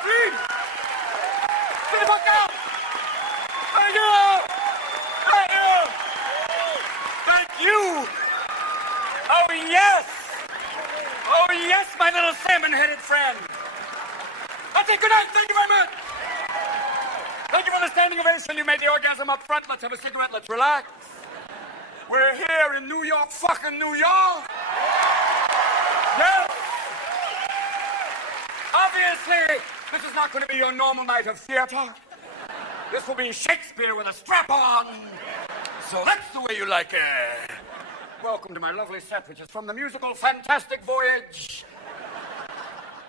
Please! Sit the fuck down! Thank you! Thank you! Thank you! Oh, yes! Oh, yes, my little salmon-headed friend! I'll say good night. Thank you very much! Thank you for the standing ovation. You made the orgasm up front. Let's have a cigarette. Let's relax. We're here in New York, fucking New York! Yes! Obviously, this is not going to be your normal night of theater. This will be Shakespeare with a strap on. So that's the way you like it. Welcome to my lovely set, which is from the musical Fantastic Voyage.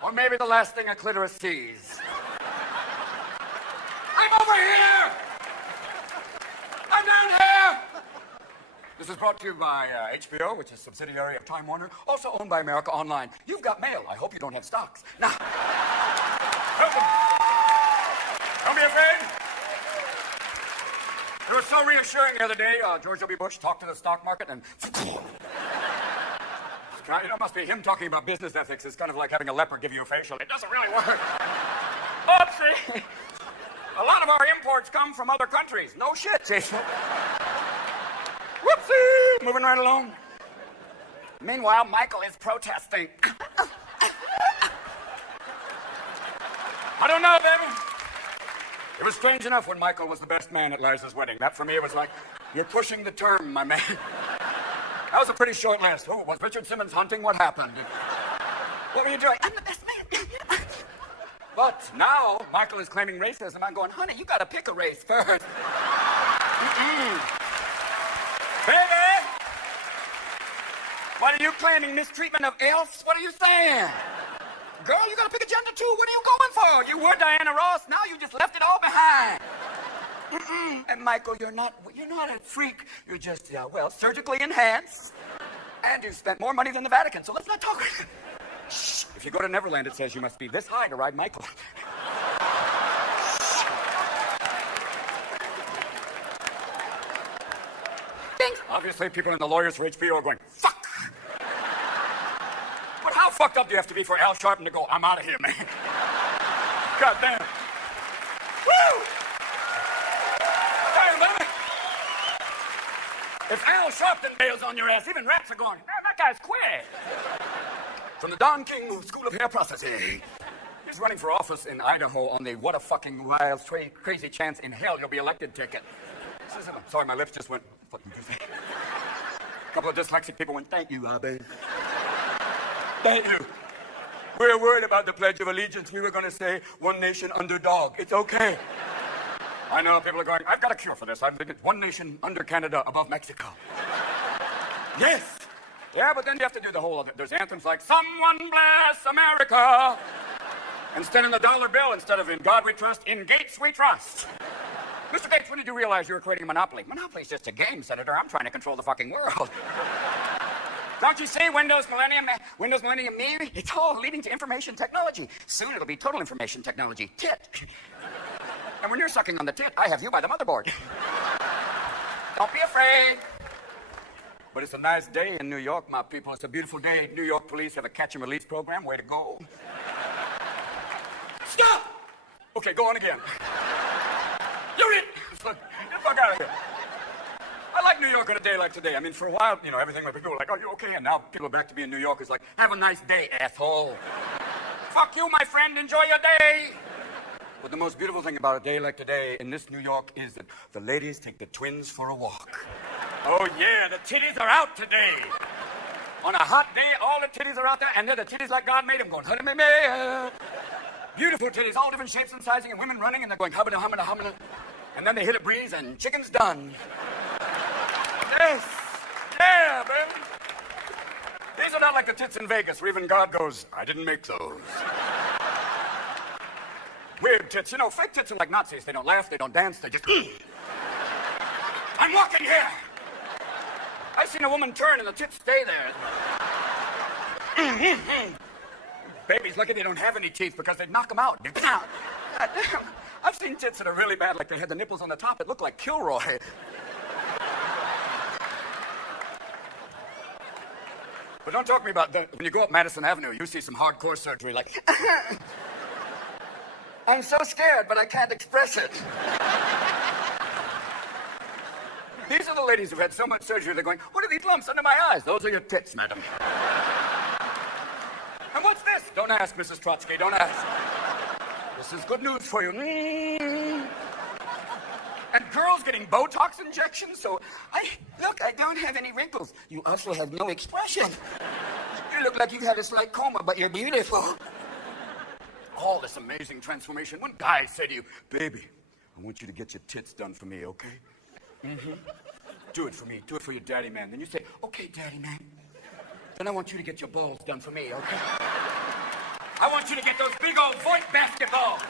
Or maybe the last thing a clitoris sees. I'm over here! I'm down here! This is brought to you by HBO, which is a subsidiary of Time Warner, also owned by America Online. You've got mail. I hope you don't have stocks. Now, welcome. Don't be afraid. It was so reassuring the other day. George W. Bush talked to the stock market and... It must be him talking about business ethics. It's kind of like having a leper give you a facial. It doesn't really work. Oopsie. A lot of our imports come from other countries. No shit, see? Whoopsie! Moving right along. Meanwhile, Michael is protesting. I don't know, baby. It was strange enough when Michael was the best man at Liza's wedding. That, for me, it was like, you're pushing the term, my man. That was a pretty short last. Oh, was Richard Simmons hunting? What happened? What were you doing? I'm the best man. But now, Michael is claiming racism. I'm going, honey, you gotta pick a race first. Baby! What are you claiming? Mistreatment of elves? What are you saying? Girl, you gotta pick a gender too. What are you going for? You were Diana Ross. Now you just left it all behind. And Michael, you're not a freak. You're just, surgically enhanced. And you've spent more money than the Vatican, so let's not talk. Shh. If you go to Neverland, it says you must be this high to ride Michael. Obviously, people in the lawyers for HBO are going, fuck! But how fucked up do you have to be for Al Sharpton to go, I'm out of here, man? God damn. Woo! Damn, baby! If Al Sharpton bails on your ass, even rats are going, that guy's quick. From the Don King School of Hair Processing. He's running for office in Idaho on the what a fucking wild, crazy chance in hell you'll be elected ticket. Sorry, my lips just went fucking goofy. A couple of dyslexic people went, thank you, Abby. Thank you. We're worried about the Pledge of Allegiance. We were going to say, one nation under dog. It's okay. I know people are going, I've got a cure for this. I'm thinking, one nation under Canada, above Mexico. Yes. Yeah, but then you have to do the whole of it. There's anthems like, someone bless America. Instead of the dollar bill, instead of in God we trust, in Gates we trust. Mr. Gates, when did you realize you were creating a monopoly? Monopoly's just a game, Senator. I'm trying to control the fucking world. Don't you see Windows Millennium Me? It's all leading to information technology. Soon it'll be total information technology. Tit. And when you're sucking on the tit, I have you by the motherboard. Don't be afraid. But it's a nice day in New York, my people. It's a beautiful day. New York police have a catch and release program. Way to go. Stop! Okay, go on again. You're it! Get the fuck out of here. I like New York on a day like today. I mean, for a while, everything where people were like, oh, you okay? And now people are back to being New Yorkers like, have a nice day, asshole. Fuck you, my friend. Enjoy your day. But the most beautiful thing about a day like today in this New York is that the ladies take the twins for a walk. Oh, yeah, the titties are out today. On a hot day, all the titties are out there, and they're the titties like God made them, going, honey, me. Beautiful titties, all different shapes and sizing, and women running, and they're going, humana, humana, humana. And then they hit a breeze, and chicken's done. Yes. Yeah, baby. These are not like the tits in Vegas, where even God goes, I didn't make those. Weird tits. Fake tits are like Nazis. They don't laugh, they don't dance, they just... I'm walking here. I've seen a woman turn, and the tits stay there. Babies, lucky they don't have any teeth because they'd knock them out. God damn. I've seen tits that are really bad, like they had the nipples on the top. It looked like Kilroy. But don't talk to me about that. When you go up Madison Avenue, you see some hardcore surgery like... I'm so scared, but I can't express it. These are the ladies who've had so much surgery, they're going, what are these lumps under my eyes? Those are your tits, madam. And what's this? Don't ask, Mrs. Trotsky, don't ask. This is good news for you. And girls getting Botox injections, so look, I don't have any wrinkles. You also have no expression. You look like you've had a slight coma, but you're beautiful. All this amazing transformation. One guy said to you, baby, I want you to get your tits done for me, okay? Mm-hmm. Do it for me. Do it for your daddy, man. Then you say, okay, daddy, man. Then I want you to get your balls done for me, okay? I want you to get those big old Voight basketballs.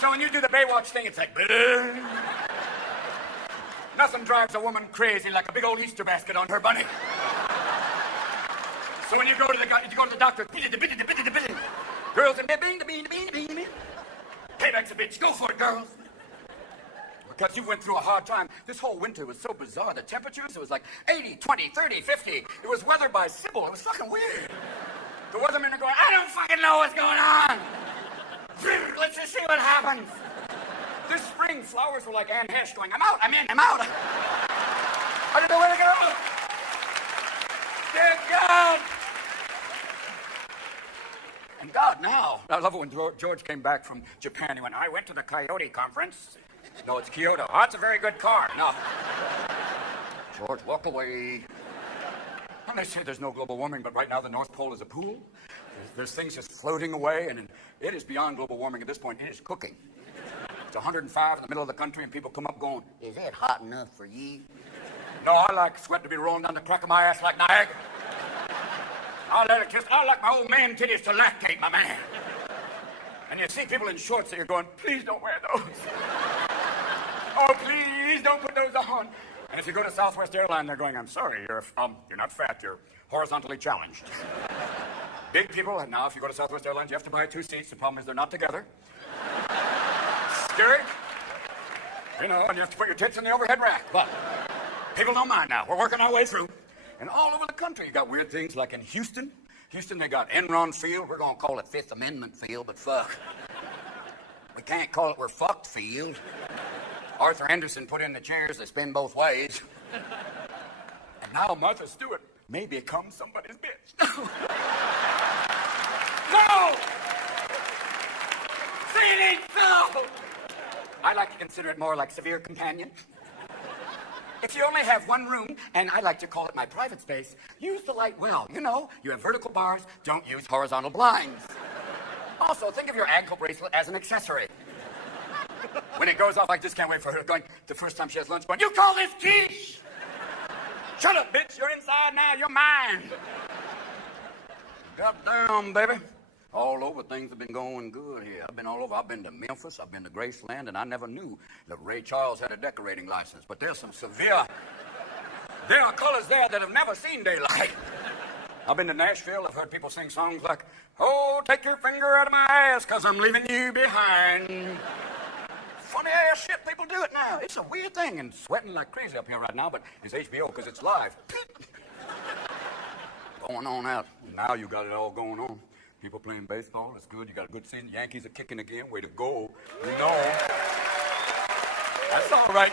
So when you do the Baywatch thing, it's like, bang. Nothing drives a woman crazy like a big old Easter basket on her bunny. So when you go to the doctor, girls and payback's a bitch. Go for it, girls. Because you went through a hard time. This whole winter was so bizarre. The temperatures, it was like 80, 20, 30, 50. It was weathered by Sybil. It was fucking weird. The weathermen are going, I don't fucking know what's going on. Let's just see what happens. This spring, flowers were like Anne Hesh going, I'm out, I'm in, I'm out. I don't know where to go. Dear God. And God, now. I love it when George came back from Japan. He went, I went to the Coyote conference. No, it's Kyoto. Oh, it's a very good car. No. George, walk away. And they say there's no global warming, but right now the North Pole is a pool. There's things just floating away, and it is beyond global warming at this point. It is cooking. It's 105 in the middle of the country, and people come up going, is it hot enough for you? No, I like sweat to be rolling down the crack of my ass like Niagara. I like my old man titties to lactate, my man. And you see people in shorts that you're going, please don't wear those. Oh, please don't put those on. And if you go to Southwest Airlines, they're going, I'm sorry, you're not fat, you're horizontally challenged. Big people, and now if you go to Southwest Airlines, you have to buy 2 seats. The problem is they're not together. Scary. You know, and you have to put your tits in the overhead rack. But people don't mind now. We're working our way through. And all over the country, you got weird things like in Houston. Houston, they got Enron Field. We're going to call it Fifth Amendment Field, but fuck. We can't call it We're Fucked Field. Arthur Anderson put in the chairs. They spin both ways. And now Martha Stewart may become somebody's bitch. No! Say it ain't so! I like to consider it more like severe companion. If you only have one room, and I like to call it my private space, use the light well. You know, you have vertical bars, don't use horizontal blinds. Also, think of your ankle bracelet as an accessory. When it goes off, I just can't wait for her going, the first time she has lunch, going, you call this quiche? Shut up, bitch, you're inside now, you're mine. Goddamn, baby. All over, things have been going good here. I've been all over. I've been to Memphis, I've been to Graceland, and I never knew that Ray Charles had a decorating license. But there's some there are colors there that have never seen daylight. I've been to Nashville. I've heard people sing songs like, oh, take your finger out of my ass, 'cause I'm leaving you behind. Funny ass shit, people do it now. It's a weird thing, and sweating like crazy up here right now, but it's HBO because it's live. Going on out. Now you got it all going on. People playing baseball, it's good. You got a good season. Yankees are kicking again. Way to go. You know. That's all right.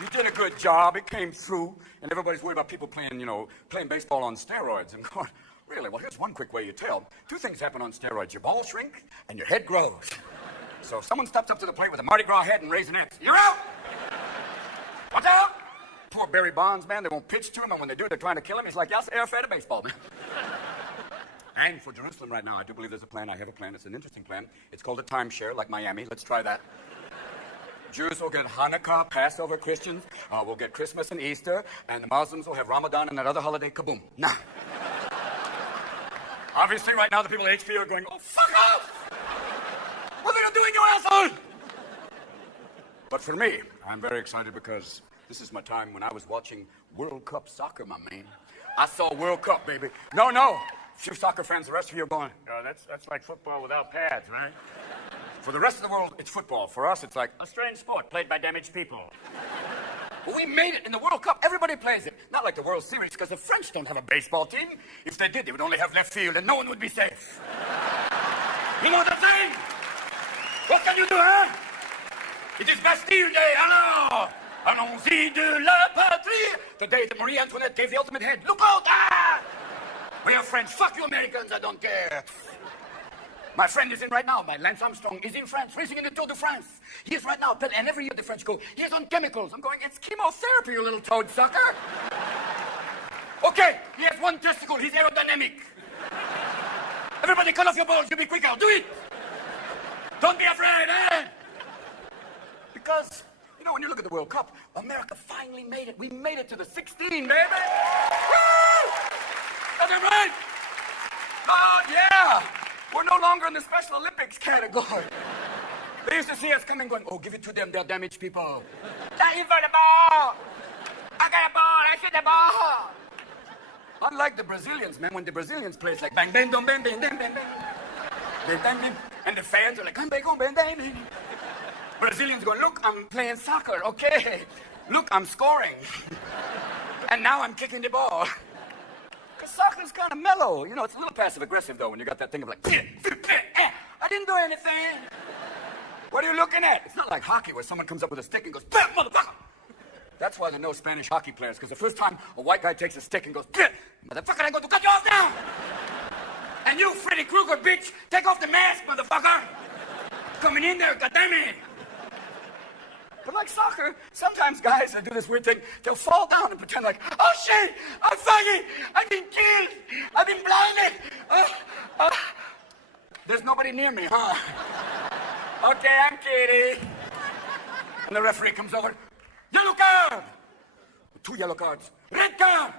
You did a good job. It came through. And everybody's worried about people playing baseball on steroids. And going, really? Well, here's one quick way you tell. 2 things happen on steroids. Your balls shrink and your head grows. So if someone steps up to the plate with a Mardi Gras head and Raisinets, you're out! Watch out! Poor Barry Bonds, man. They won't pitch to him. And when they do, they're trying to kill him. He's like, yes, airfare to baseball, man. And for Jerusalem right now, I do believe there's a plan. I have a plan. It's an interesting plan. It's called a timeshare, like Miami. Let's try that. Jews will get Hanukkah, Passover, Christians. We'll get Christmas and Easter. And the Muslims will have Ramadan and that other holiday. Kaboom. Nah. Obviously, right now, the people at HP are going, oh, fuck off! What are you doing, you asshole? But for me, I'm very excited because this is my time when I was watching World Cup soccer, my man. I saw World Cup, baby. No. Few soccer fans, the rest of you are going, that's like football without pads, right? For the rest of the world, it's football. For us, it's like a strange sport played by damaged people. But we made it in the World Cup. Everybody plays it. Not like the World Series, because the French don't have a baseball team. If they did, they would only have left field, and no one would be safe. You know what I'm saying? What can you do, huh? It is Bastille Day, alors! Allons-y de la patrie! The day that Marie Antoinette gave the ultimate head. Look out! Ah! We are French. Fuck you Americans, I don't care. My friend is in right now. My Lance Armstrong is in France, racing in the Tour de France. He is right now. And every year the French go, he is on chemicals. I'm going, it's chemotherapy, you little toad sucker. Okay, he has one testicle. He's aerodynamic. Everybody cut off your balls. You be quicker. Do it. Don't be afraid, eh? Because, you know, when you look at the World Cup, America finally made it. We made it to the 16, baby. Woo! Is that right? Oh, yeah. We're no longer in the Special Olympics category. They used to see us coming going, oh, give it to them, they're damaged people. Thank you for the ball. I got a ball, I shoot the ball. Unlike the Brazilians, man, when the Brazilians play, it's like bang, bang, dum, bang, bang, bang, bang, bang. Bang, bang, bang. And the fans are like, come back, bang, bang, bang. Brazilians go, look, I'm playing soccer, okay. Look, I'm scoring. And now I'm kicking the ball. Because soccer's kind of mellow. You know, it's a little passive-aggressive, though, when you got that thing of like, I didn't do anything. What are you looking at? It's not like hockey where someone comes up with a stick and goes, motherfucker. That's why there are no Spanish hockey players, because the first time a white guy takes a stick and goes, motherfucker, I'm going to cut you off now. And you, Freddy Krueger, bitch, take off the mask, motherfucker. Coming in there, goddammit. But like soccer, sometimes guys that do this weird thing, they'll fall down and pretend like, oh shit, I'm fucking, I've been killed, I've been blinded. There's nobody near me, huh? Okay, I'm kidding. And the referee comes over, yellow card. 2 yellow cards, red card.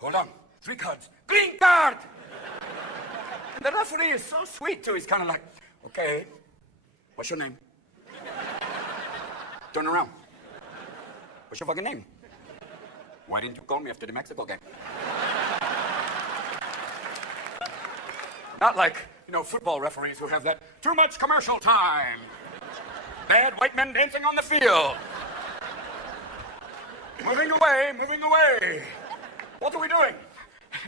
Hold on, 3 cards, green card. And the referee is so sweet too, he's kind of like, okay, what's your name? Turn around. What's your fucking name? Why didn't you call me after the Mexico game? Not like, you know, football referees who have that too much commercial time. Bad white men dancing on the field. Moving away, moving away. What are we doing?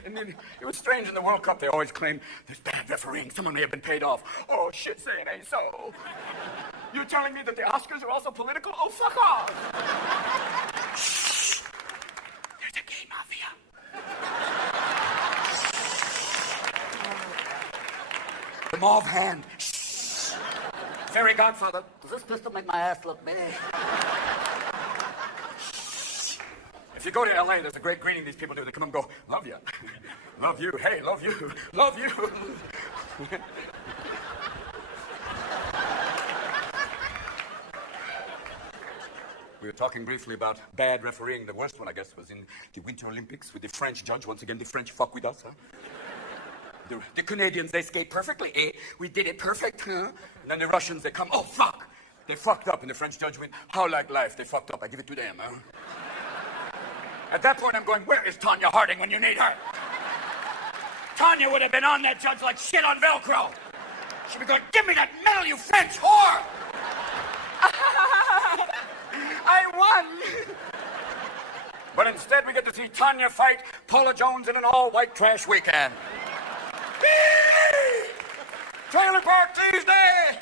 And then it was strange in the World Cup, they always claim there's bad refereeing, someone may have been paid off. Oh shit, say it ain't so. You're telling me that the Oscars are also political? Oh, fuck off! Shh. There's a gay mafia. The mauve hand. Shh. Fairy godfather. Does this pistol make my ass look big? If you go to LA, there's a great greeting these people do. They come and go, love you. Love you. Hey, love you. Love you. We were talking briefly about bad refereeing. The worst one, I guess, was in the Winter Olympics with the French judge. Once again, the French fuck with us, huh? The Canadians, they skate perfectly. Eh? We did it perfect, huh? And then the Russians, they come, oh, fuck. They fucked up, and the French judge went, how like life? They fucked up. I give it to them, huh? At that point, I'm going, where is Tanya Harding when you need her? Tanya would have been on that judge like shit on Velcro. She'd be going, give me that medal, you French whore! I won! But instead, we get to see Tanya fight Paula Jones in an all-white trash weekend. Trailer Park Tuesday!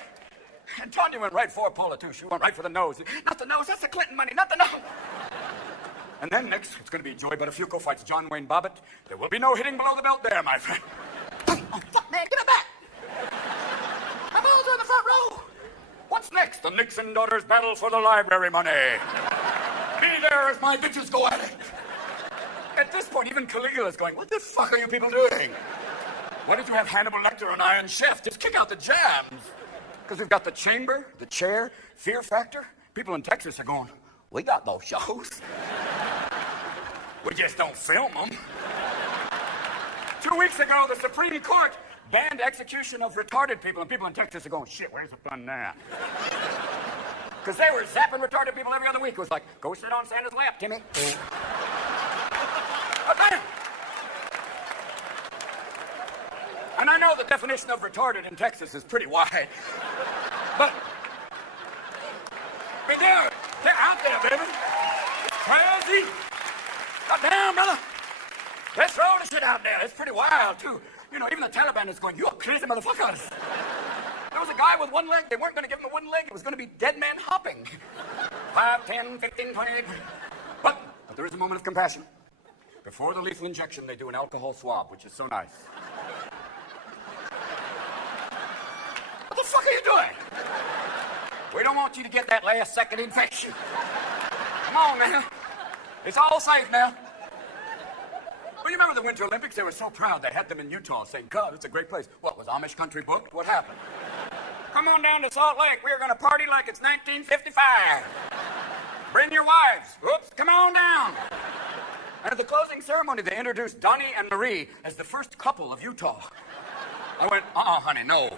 And Tanya went right for Paula, too. She went right for the nose. Not the nose, that's the Clinton money, not the nose. And then next, it's going to be Joy Buttafuoco fights John Wayne Bobbitt. There will be no hitting below the belt there, my friend. Oh, fuck, man, get it back! My balls are in the front row! What's next? The Nixon daughters battle for the library money. Be there as my bitches go at it. At this point, even Caligula's going, what the fuck are you people doing? Why did you have Hannibal Lecter on Iron Chef? Just kick out the jams. Because we've got the chamber, the chair, Fear Factor. People in Texas are going, we got those shows. We just don't film them. 2 weeks ago, the Supreme Court banned execution of retarded people, and people in Texas are going, shit, where's the fun now? Because they were zapping retarded people every other week. It was like, go sit on Santa's lap, Timmy. Okay. And I know the definition of retarded in Texas is pretty wide. But they're out there, baby. Crazy. Goddamn, brother. They throw the shit out there. It's pretty wild, too. You know, even the Taliban is going, you're crazy motherfuckers. There was a guy with one leg. They weren't going to give him a wooden leg. It was going to be dead man hopping. 5, 10, 15, 20. But there is a moment of compassion. Before the lethal injection, they do an alcohol swab, which is so nice. What the fuck are you doing? We don't want you to get that last second infection. Come on, man. It's all safe now. Well, you remember the Winter Olympics? They were so proud. They had them in Utah saying, God, it's a great place. What, was Amish country booked? What happened? Come on down to Salt Lake. We're going to party like it's 1955. Bring your wives. Oops, come on down. And at the closing ceremony, they introduced Donnie and Marie as the first couple of Utah. I went, honey, no.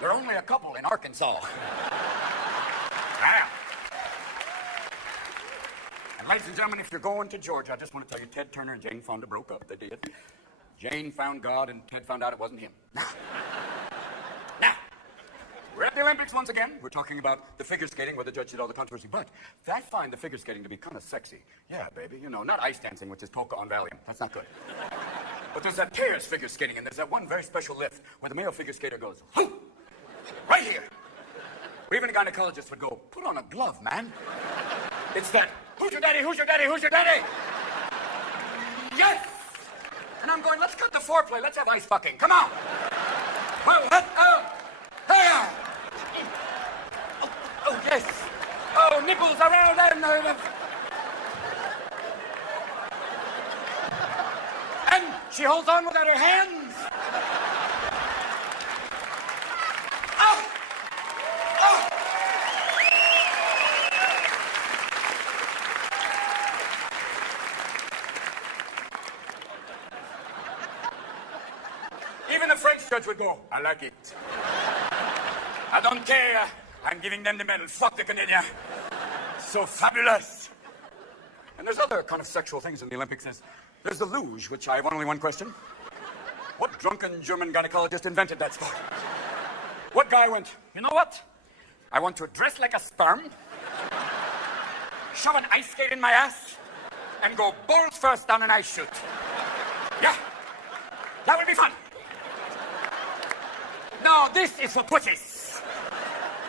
They're only a couple in Arkansas. Wow. And ladies and gentlemen, if you're going to Georgia, I just want to tell you, Ted Turner and Jane Fonda broke up. They did. Jane found God, and Ted found out it wasn't him. Now, we're at the Olympics once again. We're talking about the figure skating where the judge did all the controversy. But I find the figure skating to be kind of sexy. Yeah, baby. You know, not ice dancing, which is polka on Valium. That's not good. But there's that pairs figure skating, and there's that one very special lift where the male figure skater goes, hoo! Right here. Or even a gynecologist would go, put on a glove, man. It's that, who's your daddy, who's your daddy, who's your daddy? Yes! And I'm going, let's cut the foreplay, let's have ice fucking, come on! Hey! Oh, yes! Oh, nipples around and... And she holds on without her hands! Oh! Oh! Even the French judge would go, I like it. I don't care. I'm giving them the medal. Fuck the Canadian. So fabulous. And there's other kind of sexual things in the Olympics. There's the luge, which I have only one question. What drunken German gynecologist invented that sport? What guy went, you know what? I want to dress like a sperm, shove an ice skate in my ass, and go balls first down an ice chute. Yeah, that would be fun. No, this is for pussies.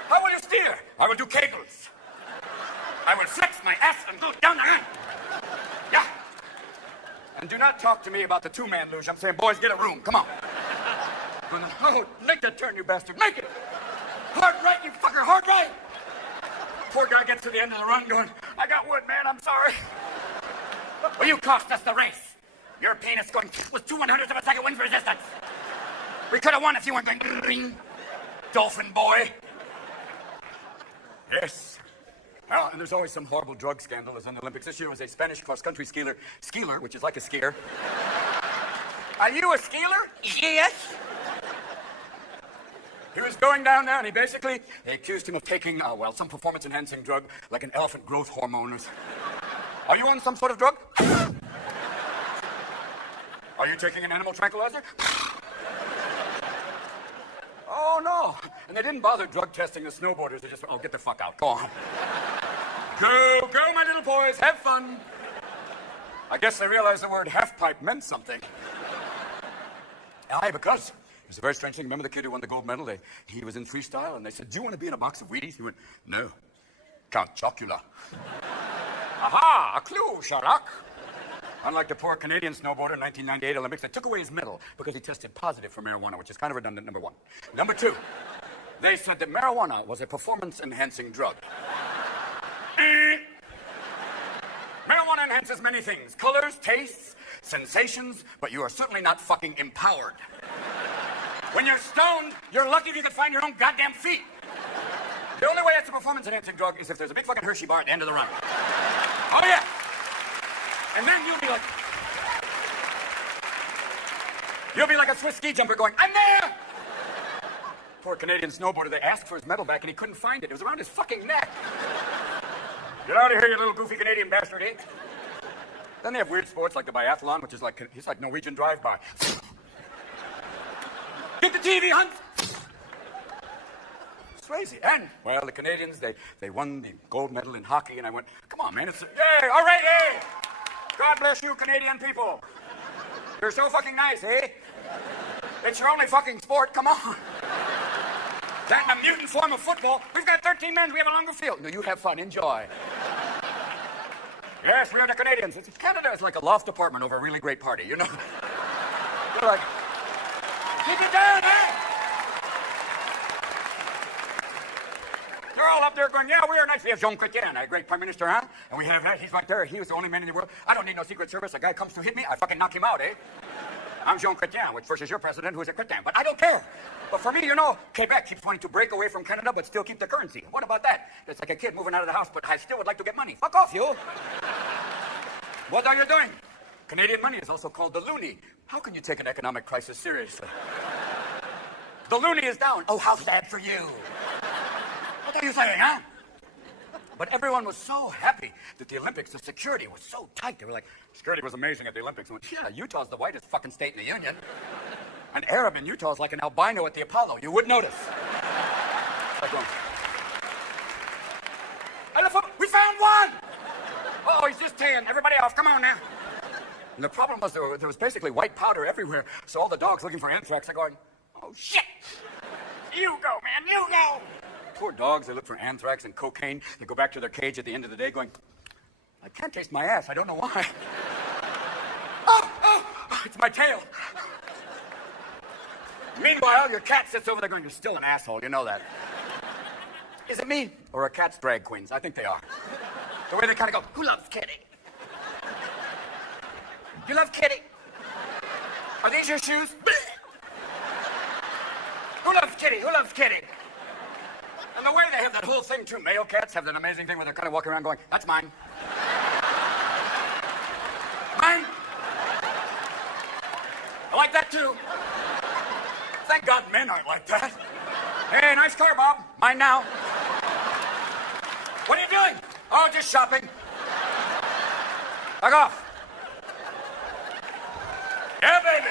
How will you steer? I will do kegels. I will flex my ass and go down the line. Yeah. And do not talk to me about the two-man luge. I'm saying, boys, get a room. Come on. Oh, make that turn, you bastard. Make it. Hard right, you fucker. Hard right. Poor guy gets to the end of the run going, I got wood, man. I'm sorry. Well, you cost us the race. Your penis going with 2/100 of a second wind resistance. We could have won if you weren't going, dolphin boy. Yes. Well, and there's always some horrible drug scandal as in the Olympics. This year was a Spanish cross-country skier, which is like a skier. Are you a skier? Yes. He was going down there, and they accused him of taking, some performance-enhancing drug, like an elephant growth hormone. Are you on some sort of drug? Are you taking an animal tranquilizer? Oh, no. And they didn't bother drug testing the snowboarders. They just, get the fuck out. Go on. Go, my little boys. Have fun. I guess they realized the word half-pipe meant something. Aye, because it's a very strange thing. Remember the kid who won the gold medal? He was in freestyle, and they said, do you want to be in a box of Wheaties? He went, no. Count Chocula. Aha, a clue, Sherlock. Unlike the poor Canadian snowboarder in 1998 Olympics, they took away his medal because he tested positive for marijuana, which is kind of redundant, number one. Number two, they said that marijuana was a performance-enhancing drug. Marijuana enhances many things. Colors, tastes, sensations, but you are certainly not fucking empowered. When you're stoned, you're lucky if you can find your own goddamn feet. The only way it's a performance-enhancing drug is if there's a big fucking Hershey bar at the end of the run. Oh, yeah. And then you'll be like a Swiss ski jumper going, I'm there! Poor Canadian snowboarder, they asked for his medal back and he couldn't find it. It was around his fucking neck. Get out of here, you little goofy Canadian bastard, eh? Then they have weird sports like the biathlon, which is like Norwegian drive-by. Get the TV, Hunt! It's crazy. And, well, the Canadians, they won the gold medal in hockey, and I went, come on, man, yay, all right, hey! God bless you, Canadian people. You're so fucking nice, eh? It's your only fucking sport, come on. That and a mutant form of football. We've got 13 men. We have a longer field. No, you have fun. Enjoy. Yes, we are the Canadians. Canada is like a loft apartment over a really great party, you know? They're like, keep it down, eh? They're all up there going, yeah, we are nice. We have Jean Chrétien, a great prime minister, huh? And we have that. He's right there. He was the only man in the world. I don't need no secret service. A guy comes to hit me, I fucking knock him out, eh? I'm Jean Chrétien, which versus your president, who's a Chrétien. But I don't care. But for me, you know, Quebec keeps wanting to break away from Canada, but still keep the currency. What about that? It's like a kid moving out of the house, but I still would like to get money. Fuck off, you. What are you doing? Canadian money is also called the loonie. How can you take an economic crisis seriously? The loonie is down. Oh, how sad for you. What are you saying, huh? But everyone was so happy that the Olympics, the security was so tight. They were like, security was amazing at the Olympics. I went, yeah, Utah's the whitest fucking state in the union. An Arab in Utah is like an albino at the Apollo. You would notice. Like going, we found one! Oh, he's just 10. Everybody off. Come on now. And the problem was there was basically white powder everywhere. So all the dogs looking for anthrax are going, oh, shit. You go, man. You go. Poor dogs, they look for anthrax and cocaine. They go back to their cage at the end of the day going, I can't taste my ass. I don't know why. Oh, it's my tail. Meanwhile, your cat sits over there going, you're still an asshole. You know that. Is it me or are cats drag queens? I think they are. The way they kind of go, who loves Kitty? You love Kitty? Are these your shoes? Who loves Kitty? Who loves Kitty? And the way they have that whole thing, too. Male cats have that amazing thing where they're kind of walking around going, that's mine. Mine. I like that, too. Thank God men aren't like that. Hey, nice car, Bob. Mine now. What are you doing? Oh, just shopping. Back off. Yeah, baby.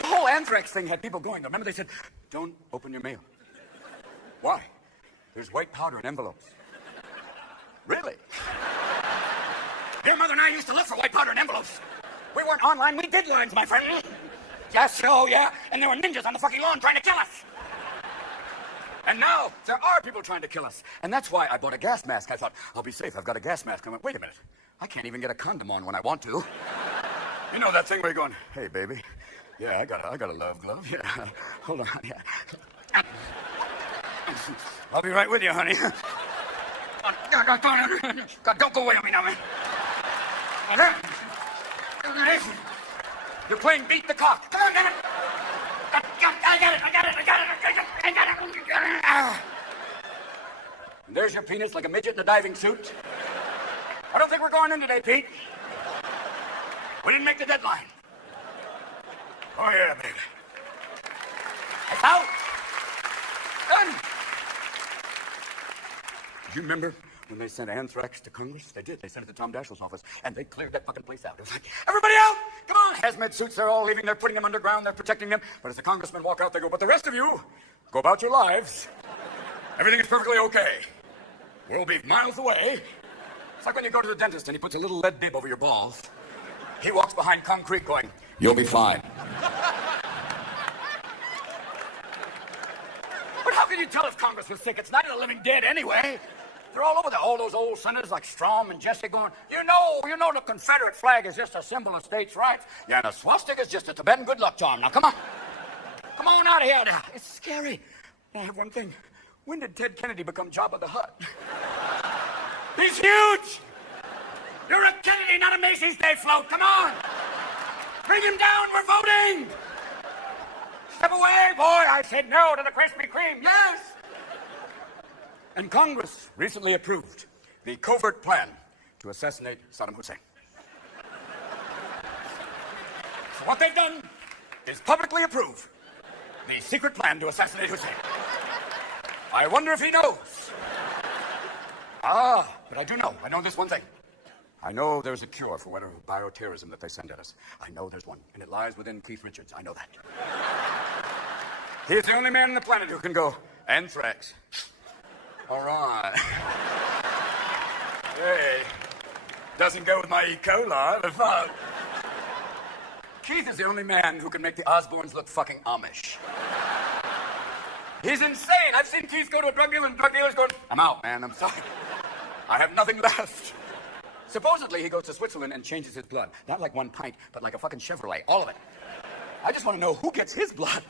The whole anthrax thing had people going. Remember they said, don't open your mail. Why? There's white powder in envelopes. Really? Your mother and I used to look for white powder in envelopes. We weren't online, we did lines, my friend. Yes, oh yeah, and there were ninjas on the fucking lawn trying to kill us. And now, there are people trying to kill us. And that's why I bought a gas mask. I thought, I'll be safe, I've got a gas mask. I went, wait a minute, I can't even get a condom on when I want to. You know that thing where you're going, hey, baby, yeah, I got a love glove, yeah. Hold on, yeah. I'll be right with you, honey. God, don't go away on me now, man. You're playing beat the cock. Come on, damn it. I got it. And there's your penis like a midget in a diving suit. I don't think we're going in today, Pete. We didn't make the deadline. Oh, yeah, baby. It's out. Done. Do you remember when they sent anthrax to Congress? They did. They sent it to Tom Dashiell's office, and they cleared that fucking place out. It was like, everybody out! Come on! Hazmat suits, they're all leaving. They're putting them underground. They're protecting them. But as the congressmen walk out, they go, but the rest of you, go about your lives. Everything is perfectly okay. We'll be miles away. It's like when you go to the dentist and he puts a little lead bib over your balls. He walks behind concrete going, you'll be fine. But how can you tell if Congress was sick? It's Night of the Living Dead anyway. They're all over there. All those old senators like Strom and Jesse going, you know the Confederate flag is just a symbol of states' rights. Yeah, and the swastika is just a Tibetan good luck charm. Now, come on. Come on out of here now. It's scary. I have one thing. When did Ted Kennedy become Jabba the Hutt? He's huge. You're a Kennedy, not a Macy's Day float. Come on. Bring him down. We're voting. Step away, boy. I said no to the Krispy Kreme. Yes. And Congress recently approved the covert plan to assassinate Saddam Hussein. So what they've done is publicly approve the secret plan to assassinate Hussein. I wonder if he knows. But I do know. I know this one thing. I know there's a cure for whatever bioterrorism that they send at us. I know there's one, and it lies within Keith Richards. I know that. He's the only man on the planet who can go, anthrax. All right. Hey, doesn't go with my E. coli, but fuck. Keith is the only man who can make the Osbournes look fucking Amish. He's insane. I've seen Keith go to a drug dealer and drug dealer's going, I'm out, man, I'm sorry. I have nothing left. Supposedly, he goes to Switzerland and changes his blood. Not like 1 pint, but like a fucking Chevrolet, all of it. I just want to know who gets his blood.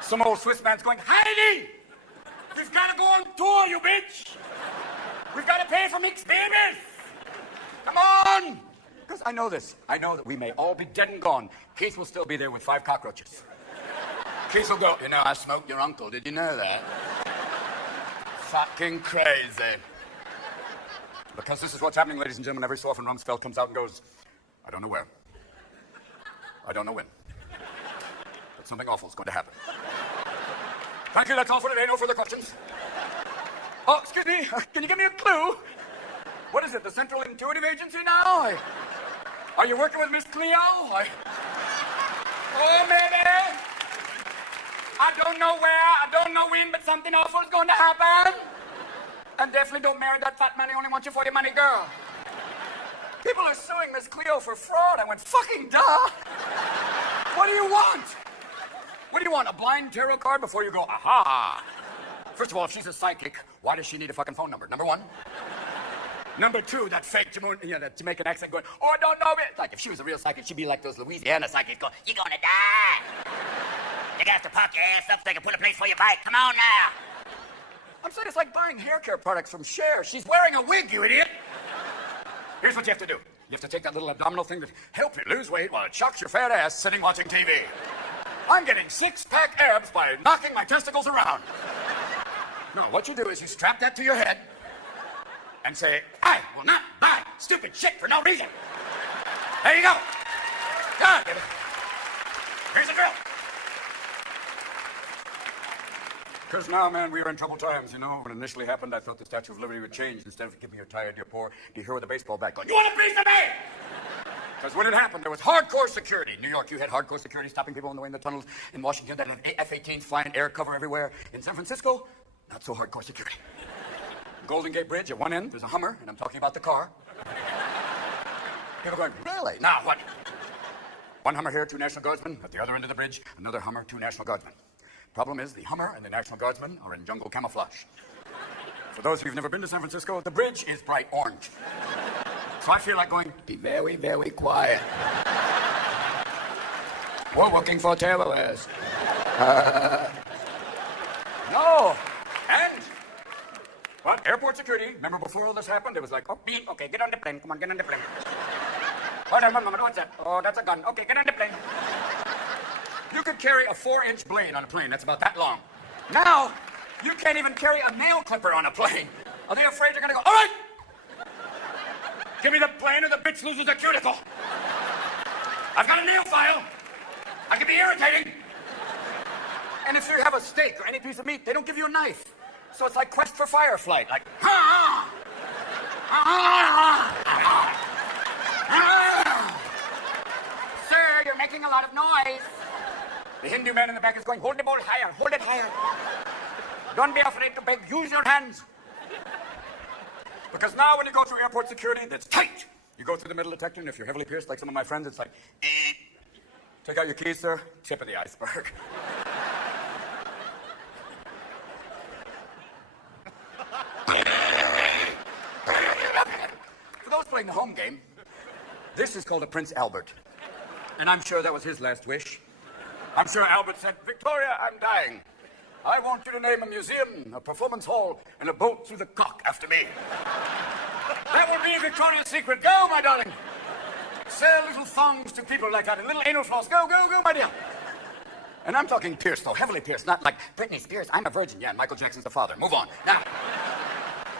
Some old Swiss man's going, Heidi! We've got to go on tour, you bitch! We've got to pay for mixed babies! Come on! Because I know this. I know that we may all be dead and gone. Keith will still be there with 5 cockroaches. Keith will go, you know, I smoked your uncle. Did you know that? Fucking crazy. Because this is what's happening, ladies and gentlemen. Every so often, Rumsfeld comes out and goes, I don't know where. I don't know when. But something awful is going to happen. Thank you, that's all for today. No further questions. Oh, excuse me. Can you give me a clue? What is it, the Central Intuitive Agency now? Are you working with Miss Cleo? Oh, maybe. I don't know where, I don't know when, but something awful is going to happen. And definitely don't marry that fat man. He only wants you for your money, girl. People are suing Miss Cleo for fraud. I went, fucking duh. What do you want? What do you want, a blind tarot card before you go, aha? First of all, if she's a psychic, why does she need a fucking phone number? Number one. Number two, that fake that Jamaican accent going, oh, I don't know it. Like, if she was a real psychic, she'd be like those Louisiana psychics going, you're gonna die. You're gonna have to pop your ass up so they can put a place for your bike. Come on now. I'm saying it's like buying hair care products from Cher. She's wearing a wig, you idiot. Here's what you have to do. You have to take that little abdominal thing that helps you lose weight while it shocks your fat ass sitting watching TV. I'm getting 6-pack abs by knocking my testicles around. No, what you do is you strap that to your head and say, I will not buy stupid shit for no reason. There you go. God, here's the drill. Because now, man, we are in troubled times, you know. When it initially happened, I thought the Statue of Liberty would change. Instead of giving you a tired, you're poor, you hear with a baseball bat going, you want a piece of me? Because when it happened, there was hardcore security. In New York, you had hardcore security stopping people on the way in the tunnels. In Washington, that had F-18s flying air cover everywhere. In San Francisco, not so hardcore security. Golden Gate Bridge, at one end, there's a Hummer, and I'm talking about the car. People going, really? Now, what? One Hummer here, 2 National Guardsmen. At the other end of the bridge, another Hummer, 2 National Guardsmen. Problem is, the Hummer and the National Guardsmen are in jungle camouflage. For those who've never been to San Francisco, the bridge is bright orange. So I feel like going, be very, very quiet. We're looking for terrorists. No. And, what? Airport security, remember before all this happened, it was like, oh, beep, okay, get on the plane. Come on, get on the plane. What's that? Oh, that's a gun. Okay, get on the plane. You could carry a 4-inch blade on a plane. That's about that long. Now, you can't even carry a nail clipper on a plane. Are they afraid you're going to go, all right, give me the plane or the bitch loses a cuticle. I've got a nail file. I can be irritating. And if you have a steak or any piece of meat, they don't give you a knife. So it's like Quest for Fireflight. Like, sir, you're making a lot of noise. The Hindu man in the back is going, hold the bowl higher, hold it higher. Don't be afraid to beg, use your hands. Because now when you go through airport security, that's tight. You go through the metal detector, and if you're heavily pierced, like some of my friends, it's like, take out your keys, sir. Tip of the iceberg. For those playing the home game, this is called a Prince Albert. And I'm sure that was his last wish. I'm sure Albert said, Victoria, I'm dying. I want you to name a museum, a performance hall, and a boat through the cock after me. That will be Victoria's secret. Go, my darling. Sell little thongs to people like that, and little anal floss. Go, go, go, my dear. And I'm talking pierced, though, heavily pierced, not like Britney Spears. I'm a virgin. Yeah, Michael Jackson's the father. Move on. Now,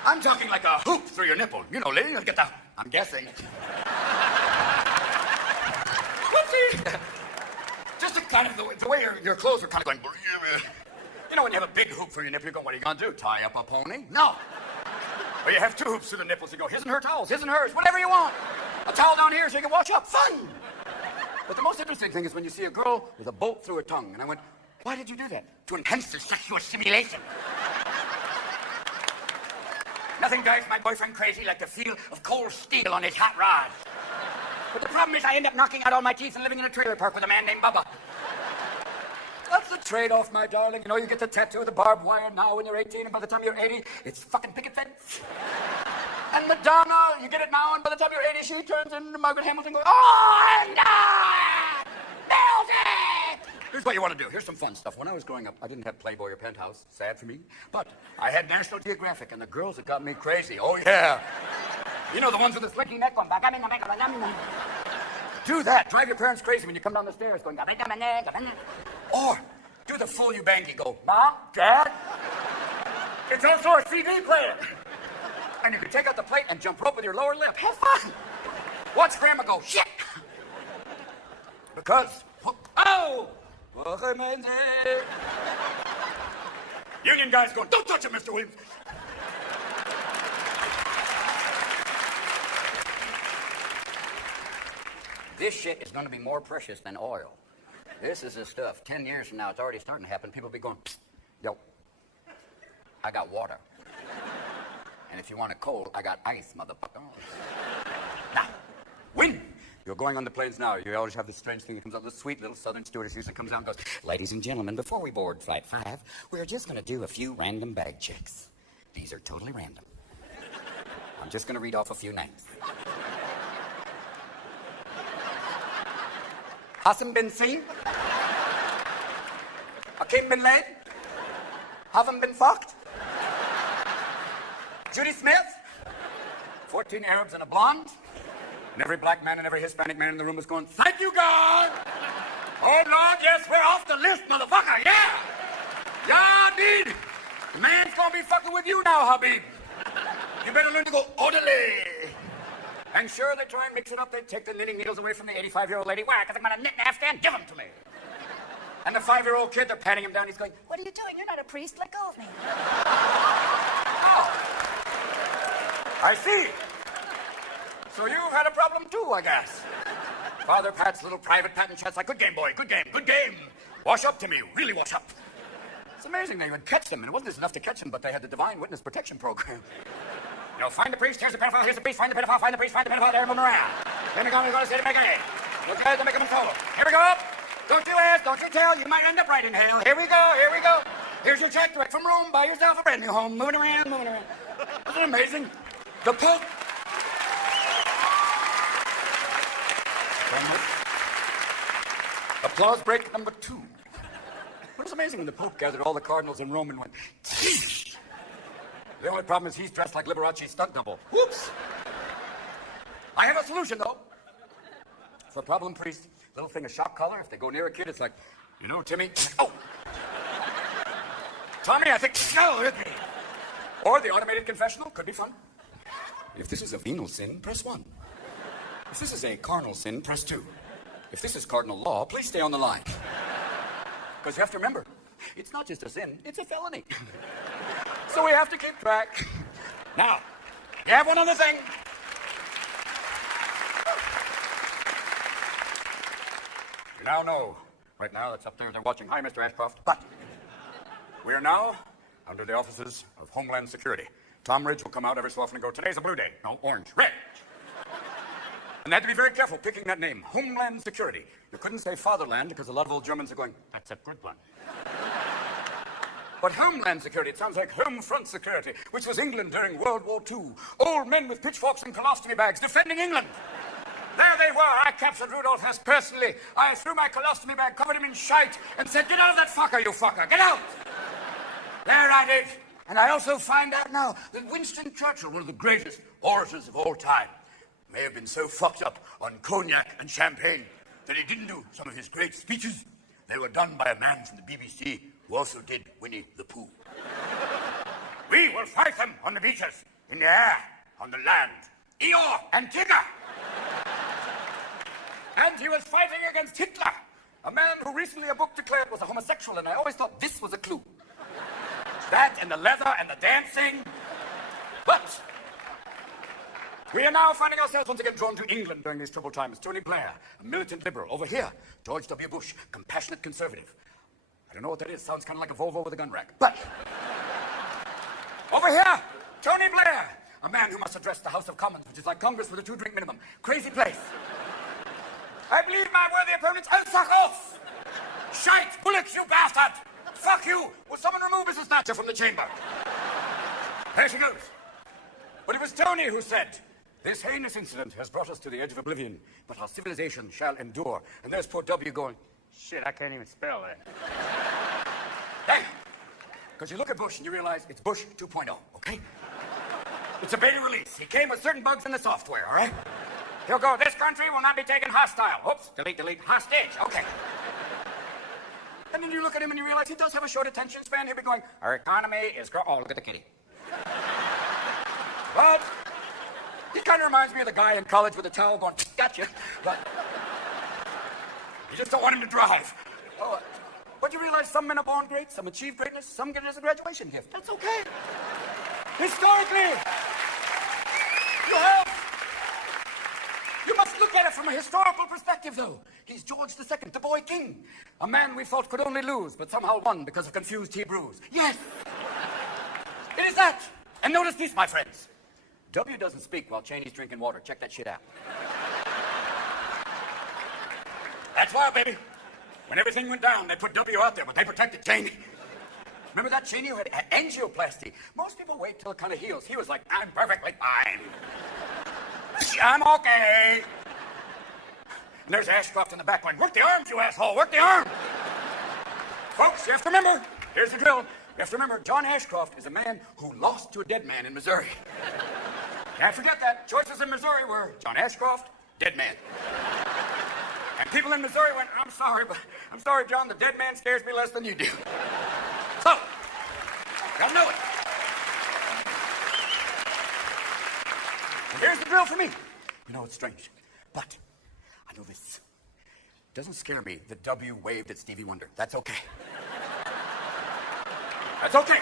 I'm talking like a hoop through your nipple. You know, lady, you'll get the... I'm guessing. Whoopsie. Just kind of the way your clothes are kind of going... You know, when you have a big hoop for your nipple, you go, what are you going to do? Tie up a pony? No. Or you have 2 hoops through the nipples, you go, his and her towels, his and hers, whatever you want. A towel down here so you can wash up. Fun! But the most interesting thing is when you see a girl with a bolt through her tongue. And I went, why did you do that? To enhance the sexual stimulation. Nothing drives my boyfriend crazy like the feel of cold steel on his hot rod. But the problem is I end up knocking out all my teeth and living in a trailer park with a man named Bubba. That's the trade-off, my darling. You know, you get the tattoo of the barbed wire now when you're 18, and by the time you're 80, it's fucking picket fence. And Madonna, you get it now, and by the time you're 80, she turns into Margaret Hamilton going, oh, and music! Here's what you want to do. Here's some fun stuff. When I was growing up, I didn't have Playboy or Penthouse. Sad for me. But I had National Geographic, and the girls that got me crazy. Oh, yeah. You know, the ones with the slicky neck going back. Do that. Drive your parents crazy when you come down the stairs going, or do the full ubangi. Go, Mom, Dad. It's also a CD player. And you can take out the plate and jump rope with your lower lip. Have fun. Watch Grandma go, shit. Because, oh, union guys going, don't touch him, Mr. Williams. This shit is going to be more precious than oil. This is the stuff. 10 years from now, it's already starting to happen. People will be going, yo, I got water. And if you want it cold, I got ice, motherfucker. Now, when you're going on the planes now, you always have this strange thing that comes out. This sweet little southern stewardess usually comes out and goes, ladies and gentlemen, before we board Flight 5, we're just going to do a few random bag checks. These are totally random. I'm just going to read off a few names. Hassan bin seen? Akim bin laid? Haven't been fucked? Judy Smith? 14 Arabs and a blonde? And every black man and every Hispanic man in the room was going, thank you, God! Oh, Lord, yes, we're off the list, motherfucker, yeah! Yeah, indeed! The man's gonna be fucking with you now, Habib. You better learn to go orderly. And sure, they try and mix it up. They take the knitting needles away from the 85-year-old lady. Why? Because I'm gonna knit an Afghan. Give them to me. And the 5-year-old kid, they're patting him down. He's going, what are you doing? You're not a priest. Let go of me. Oh. I see. So you've had a problem too, I guess. Father pats little private pat and chats like, good game, boy. Good game. Good game. Wash up to me. Really wash up. It's amazing they would catch them. And it wasn't just enough to catch them, but they had the Divine Witness Protection Program. You know, find the priest, here's the pedophile, here's the priest, find the pedophile, find the priest, find the pedophile, there, move around. Then we're going to say to make a okay, to make them solo. Here we go. Don't you ask, don't you tell, you might end up right in hell. Here we go, here we go. Here's your check direct from Rome. Buy yourself a brand new home. Moving around, moving around. Isn't it amazing? The Pope. Applause break number 2. It was amazing when the Pope gathered all the cardinals in Rome and went, the only problem is he's dressed like Liberace's stunt double. Whoops! I have a solution, though. For problem priest, little thing of shock collar. If they go near a kid, it's like, you know, Timmy. Oh! Tommy, I think, no, hit me. Or the automated confessional. Could be fun. If this is a venal sin, press 1. If this is a carnal sin, press 2. If this is cardinal law, please stay on the line. Because you have to remember, it's not just a sin, it's a felony. So we have to keep track. Now, you have one other thing. You now know. Right now, that's up there. They're watching. Hi, Mr. Ashcroft. But we are now under the offices of Homeland Security. Tom Ridge will come out every so often and go, today's a blue day. No, orange. Red. And they had to be very careful picking that name. Homeland Security. You couldn't say fatherland because a lot of old Germans are going, that's a good one. But Homeland Security, it sounds like Home Front Security, which was England during World War II. Old men with pitchforks and colostomy bags defending England. There they were. I captured Rudolph Hess personally. I threw my colostomy bag, covered him in shite, and said, get out of that fucker, you fucker. Get out. There I did. And I also find out now that Winston Churchill, one of the greatest orators of all time, may have been so fucked up on cognac and champagne that he didn't do some of his great speeches. They were done by a man from the BBC who also did Winnie the Pooh. We will fight them on the beaches, in the air, on the land. Eeyore and Tigger. And he was fighting against Hitler, a man who recently a book declared was a homosexual, and I always thought this was a clue. That and the leather and the dancing. But we are now finding ourselves once again drawn to England during these troubled times. Tony Blair, a militant liberal. Over here, George W. Bush, compassionate conservative. I don't know what that is. Sounds kind of like a Volvo with a gun rack. But over here, Tony Blair, a man who must address the House of Commons, which is like Congress with a 2-drink minimum. Crazy place. I believe my worthy opponents. Oh, fuck off! Shite! Bullocks, you bastard! Fuck you! Will someone remove Mrs. Thatcher from the chamber? There she goes. But it was Tony who said, this heinous incident has brought us to the edge of oblivion, but our civilization shall endure. And there's poor W going, shit, I can't even spell that. Damn! Because you look at Bush and you realize it's Bush 2.0, okay? It's a beta release. He came with certain bugs in the software, all right? He'll go, this country will not be taken hostile. Oops, delete, hostage, okay. And then you look at him and you realize he does have a short attention span. He'll be going, our economy is oh, look at the kitty. But he kind of reminds me of the guy in college with a towel going, gotcha. But you just don't want him to drive. Oh, but you realize some men are born great, some achieve greatness, some get it as a graduation gift. That's okay. Historically, you must look at it from a historical perspective, though. He's George II, the boy king. A man we thought could only lose, but somehow won because of confused Hebrews. Yes! It is that! And notice this, my friends. W doesn't speak while Cheney's drinking water. Check that shit out. That's why, baby. When everything went down, they put W out there, but they protected Cheney. Remember that Cheney who had angioplasty? Most people wait till it kind of heals. He was like, I'm perfectly fine. I'm okay. And there's Ashcroft in the back going, work the arms, you asshole, work the arms. Folks, you have to remember, here's the drill. You have to remember, John Ashcroft is a man who lost to a dead man in Missouri. Can't forget that. Choices in Missouri were John Ashcroft, dead man. And people in Missouri went, I'm sorry, John, the dead man scares me less than you do. So, gotta know it. And here's the drill for me. You know, it's strange, but I know this. It doesn't scare me that W waved at Stevie Wonder. That's okay. That's okay.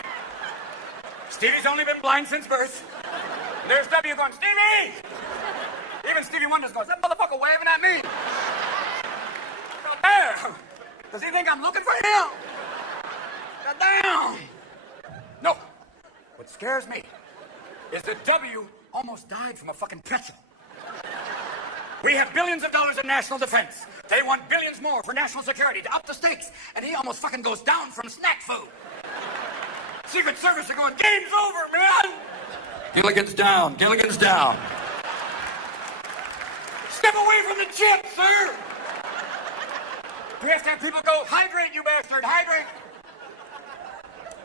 Stevie's only been blind since birth. And there's W going, Stevie! Even Stevie Wonder's going, that motherfucker waving at me. God damn! Does he think I'm looking for him? God damn! No. What scares me is that W almost died from a fucking pretzel. We have billions of dollars in national defense. They want billions more for national security to up the stakes, and he almost fucking goes down from snack food. Secret Service are going, game's over, man! Gilligan's down, Gilligan's down. Step away from the chip, sir! We have to have people go, hydrate, you bastard, hydrate!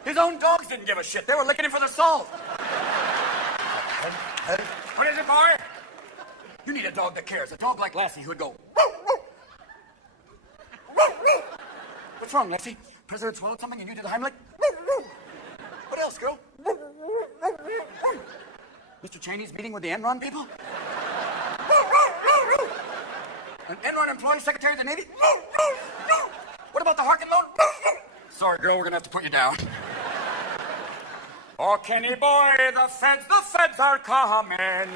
His own dogs didn't give a shit. They were licking him for the salt. What is it, boy? You need a dog that cares. A dog like Lassie who would go, woo, woo. Woo, woo. What's wrong, Lassie? President swallowed something and you did the Heimlich? Woo, woo. What else, girl? Woo, woo, woo, woo. Mr. Cheney's meeting with the Enron people? Woo, woo, woo, woo. An Enron employee, Secretary of the Navy? Woo, woo, woo. What about the Harkin loan? Woo, woo. Sorry, girl, we're gonna have to put you down. Oh, Kenny boy, the feds are coming.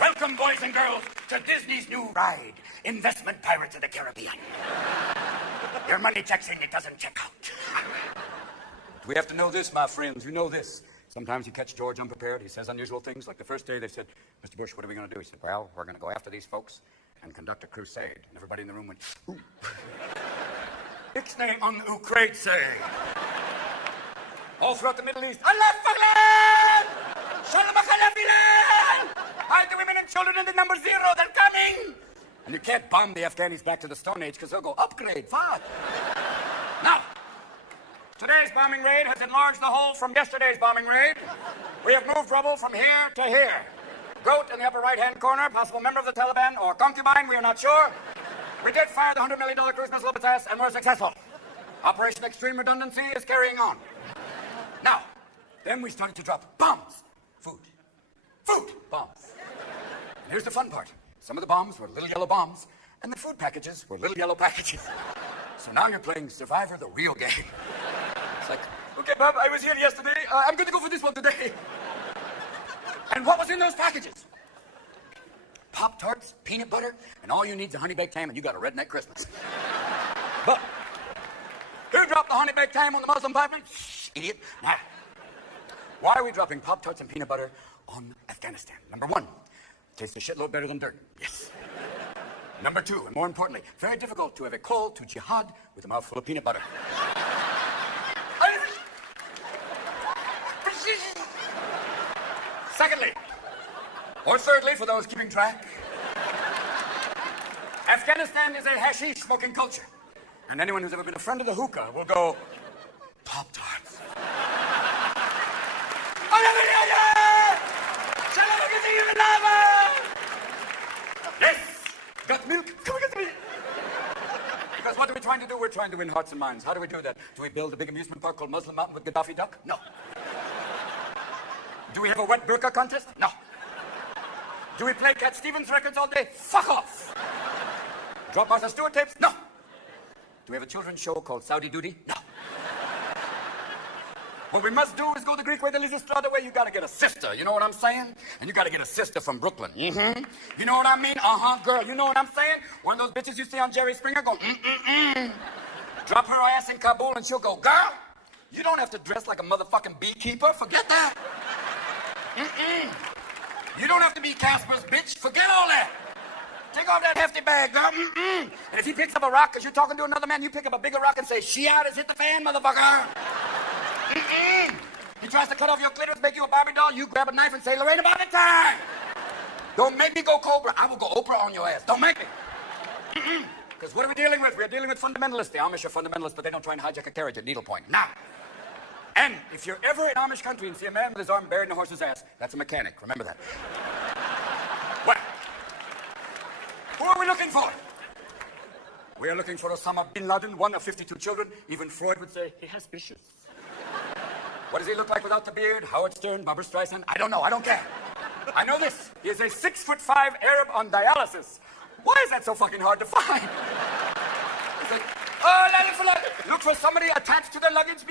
Welcome, boys and girls, to Disney's new ride, Investment Pirates of the Caribbean. Your money checks in, it doesn't check out. We have to know this, my friends, you know this. Sometimes you catch George unprepared. He says unusual things. Like the first day they said, Mr. Bush, what are we going to do? He said, well, we're going to go after these folks and conduct a crusade. And everybody in the room went, ooh. Ixnay on Ukraine say. All throughout the Middle East, Allah Faglan! Shalom Akalabilan! Hide the women and children in the number 0, they're coming! And you can't bomb the Afghanis back to the Stone Age because they'll go upgrade, fast. Now, today's bombing raid has enlarged the hole from yesterday's bombing raid. We have moved rubble from here to here. Goat in the upper right-hand corner, possible member of the Taliban or concubine, we are not sure. We did fire the $100 million cruise missile up its ass and were successful. Operation Extreme Redundancy is carrying on. Now, then we started to drop bombs. Food, bombs. And here's the fun part. Some of the bombs were little yellow bombs, and the food packages were little yellow packages. So now you're playing Survivor, the real game. It's like, okay, Bob, I was here yesterday. I'm going to go for this one today. And what was in those packages? Pop-Tarts, peanut butter, and all you need is a honey-baked ham, and you got a redneck Christmas. But who dropped the honey-baked ham on the Muslim pipeline? Idiot. Now, why are we dropping Pop-Tarts and peanut butter on Afghanistan? Number one, tastes a shitload better than dirt. Yes. Number two, and more importantly, very difficult to have a call to jihad with a mouthful of peanut butter. Secondly, or thirdly, for those keeping track, Afghanistan is a hashish smoking culture. And anyone who's ever been a friend of the hookah will go, Pop-Tarts. Yes! Got milk? Come get me! Because what are we trying to do? We're trying to win hearts and minds. How do we do that? Do we build a big amusement park called Muslim Mountain with Gaddafi Duck? No. Do we have a wet burqa contest? No. Do we play Cat Stevens records all day? Fuck off! Drop Martha Stewart tapes? No. Do we have a children's show called Saudi Duty? No. What we must do is go the Greek way, the Lysistrata way. You gotta get a sister, you know what I'm saying? And you gotta get a sister from Brooklyn. Mm-hmm. You know what I mean? Uh-huh, girl, you know what I'm saying? One of those bitches you see on Jerry Springer go, mm-mm-mm. Drop her ass in Kabul and she'll go, girl, you don't have to dress like a motherfucking beekeeper. Forget that. Mm-mm. You don't have to be Casper's bitch. Forget all that. Take off that hefty bag, girl. Mm-mm. And if he picks up a rock because you're talking to another man, you pick up a bigger rock and say, Shiat has hit the fan, motherfucker. Mm-mm. He tries to cut off your clitoris, make you a Barbie doll, you grab a knife and say, Lorraine, about the time. Don't make me go Cobra. I will go Oprah on your ass. Don't make me. Because what are we dealing with? We're dealing with fundamentalists. The Amish are fundamentalists, but they don't try and hijack a carriage at needlepoint. Now. And if you're ever in Amish country and see a man with his arm buried in a horse's ass, that's a mechanic. Remember that. Well, who are we looking for? We are looking for Osama bin Laden, one of 52 children. Even Freud would say he has issues. What does he look like without the beard? Howard Stern, Barbra Streisand? I don't know. I don't care. I know this. He is a 6'5" Arab on dialysis. Why is that so fucking hard to find? He's like, oh, look for somebody attached to their luggage.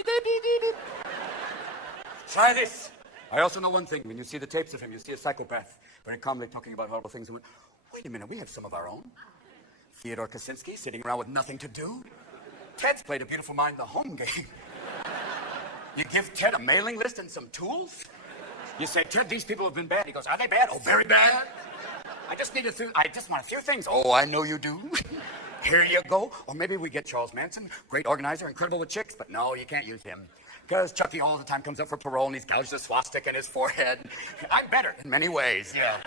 Try this. I also know one thing. When you see the tapes of him, you see a psychopath very calmly talking about horrible things. And went, wait a minute, we have some of our own. Theodore Kaczynski sitting around with nothing to do. Ted's played a beautiful mind the home game. You give Ted a mailing list and some tools. You say, Ted, these people have been bad. He goes, are they bad? Oh, very bad. I just want a few things. Oh, I know you do. Here you go. Or maybe we get Charles Manson, great organizer, incredible with chicks, but no, you can't use him. Because Chucky all the time comes up for parole and he's gouged a swastika in his forehead. I'm better in many ways, yeah.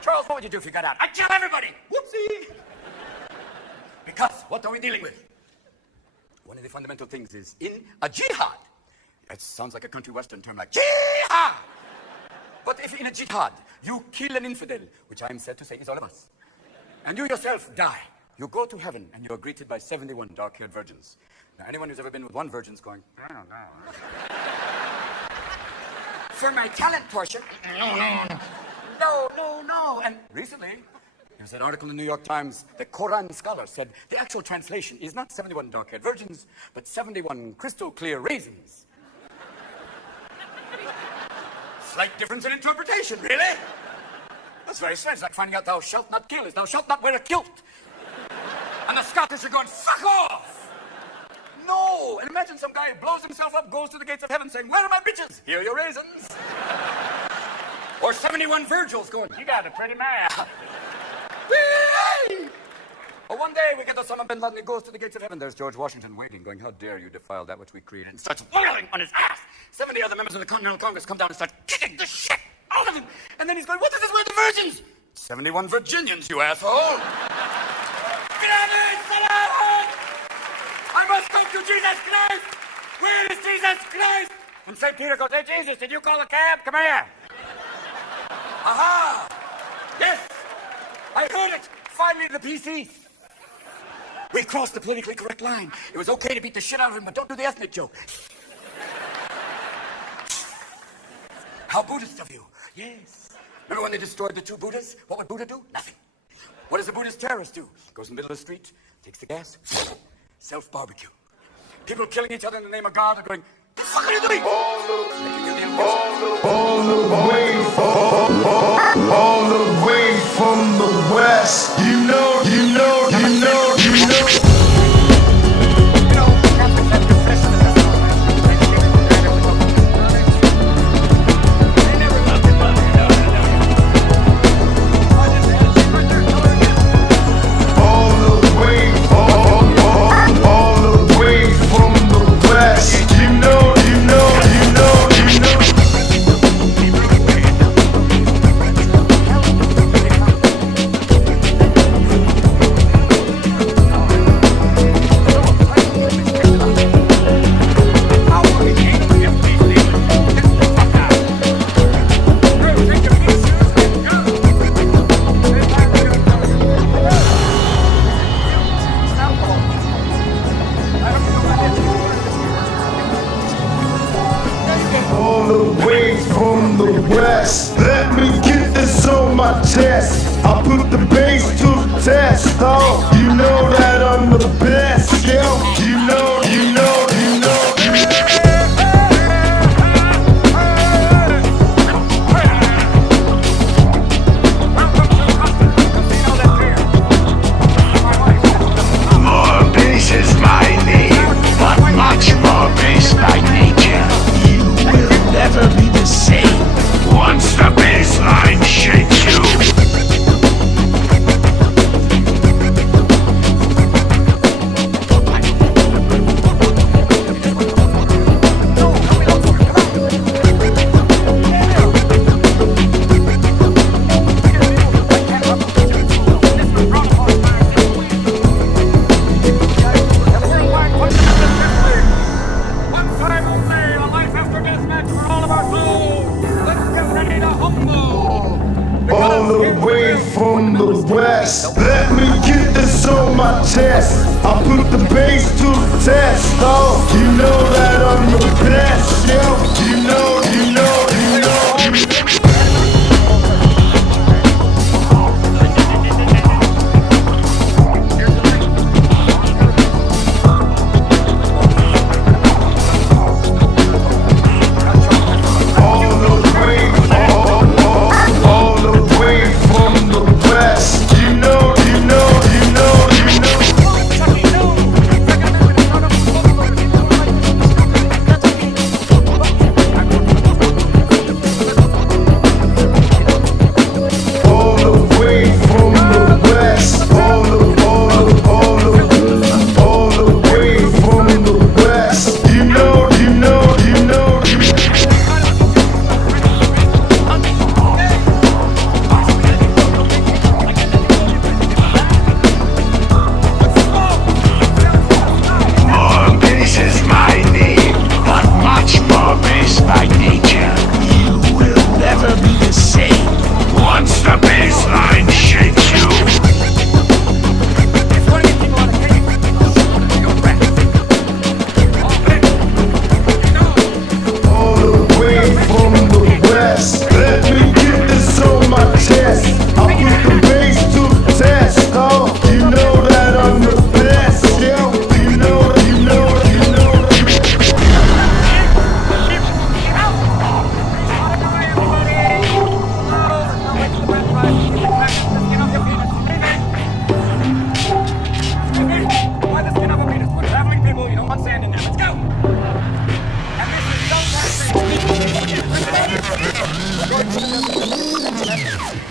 Charles, what would you do if you got out? I'd kill everybody. Whoopsie. Because what are we dealing with? One of the fundamental things is in a jihad. It sounds like a country western term like jihad. But if in a jihad you kill an infidel, which I am said to say is all of us, and you yourself die, you go to heaven and you are greeted by 71 dark-haired virgins. Now, anyone who's ever been with one virgin's going, I don't know. For my talent portion, no. And recently, there's an article in the New York Times, the Quran scholar said the actual translation is not 71 dark-haired virgins, but 71 crystal clear raisins. Slight difference in interpretation, really? That's very strange, like finding out thou shalt not kill is thou shalt not wear a kilt. And the Scottish are going, fuck off! No! And imagine some guy blows himself up, goes to the gates of heaven saying, where are my bitches? Here are your raisins. Or 71 Virgils going, you got a pretty man. Or one day we get Osama bin Laden, he goes to the gates of heaven. There's George Washington waiting, going, how dare you defile that which we created, and starts wailing on his ass. 70 other members of the Continental Congress come down and start kicking the shit out of him. And then he's going, what is this with the virgins? 71 Virginians, you asshole. I must go to Jesus Christ. Where is Jesus Christ? And St. Peter goes, hey, Jesus, did you call a cab? Come here. Aha! Yes! I heard it! Finally, the PC. We crossed the politically correct line. It was okay to beat the shit out of him, but don't do the ethnic joke. How Buddhist of you. Yes. Remember when they destroyed the two Buddhas? What would Buddha do? Nothing. What does a Buddhist terrorist do? Goes in the middle of the street, takes the gas, self-barbecue. People killing each other in the name of God are going, what the fuck are you doing? All the way from the west, you know. best. Yeah, you know, you know, you know, you know. More bass is my name, but much more bass by nature. You will never be the same once the bass line shakes you. All the way from the west. Let me get this on my chest. I put the bass to the test. Oh, you know that I'm the best. Yo, you know, you know, you know, you know. All the way from the west. You know, you know, you know, you know. All the way from the west. All the way from the west. You know, you know, you know, you know. More bass is my name, but much more bass by nature. You will never be the same once the bass line shakes you. All the way from the west. Let me get this on my chest. I put the bass to the test. Oh, you know that I'm the best. Yeah, you know, you know, you know.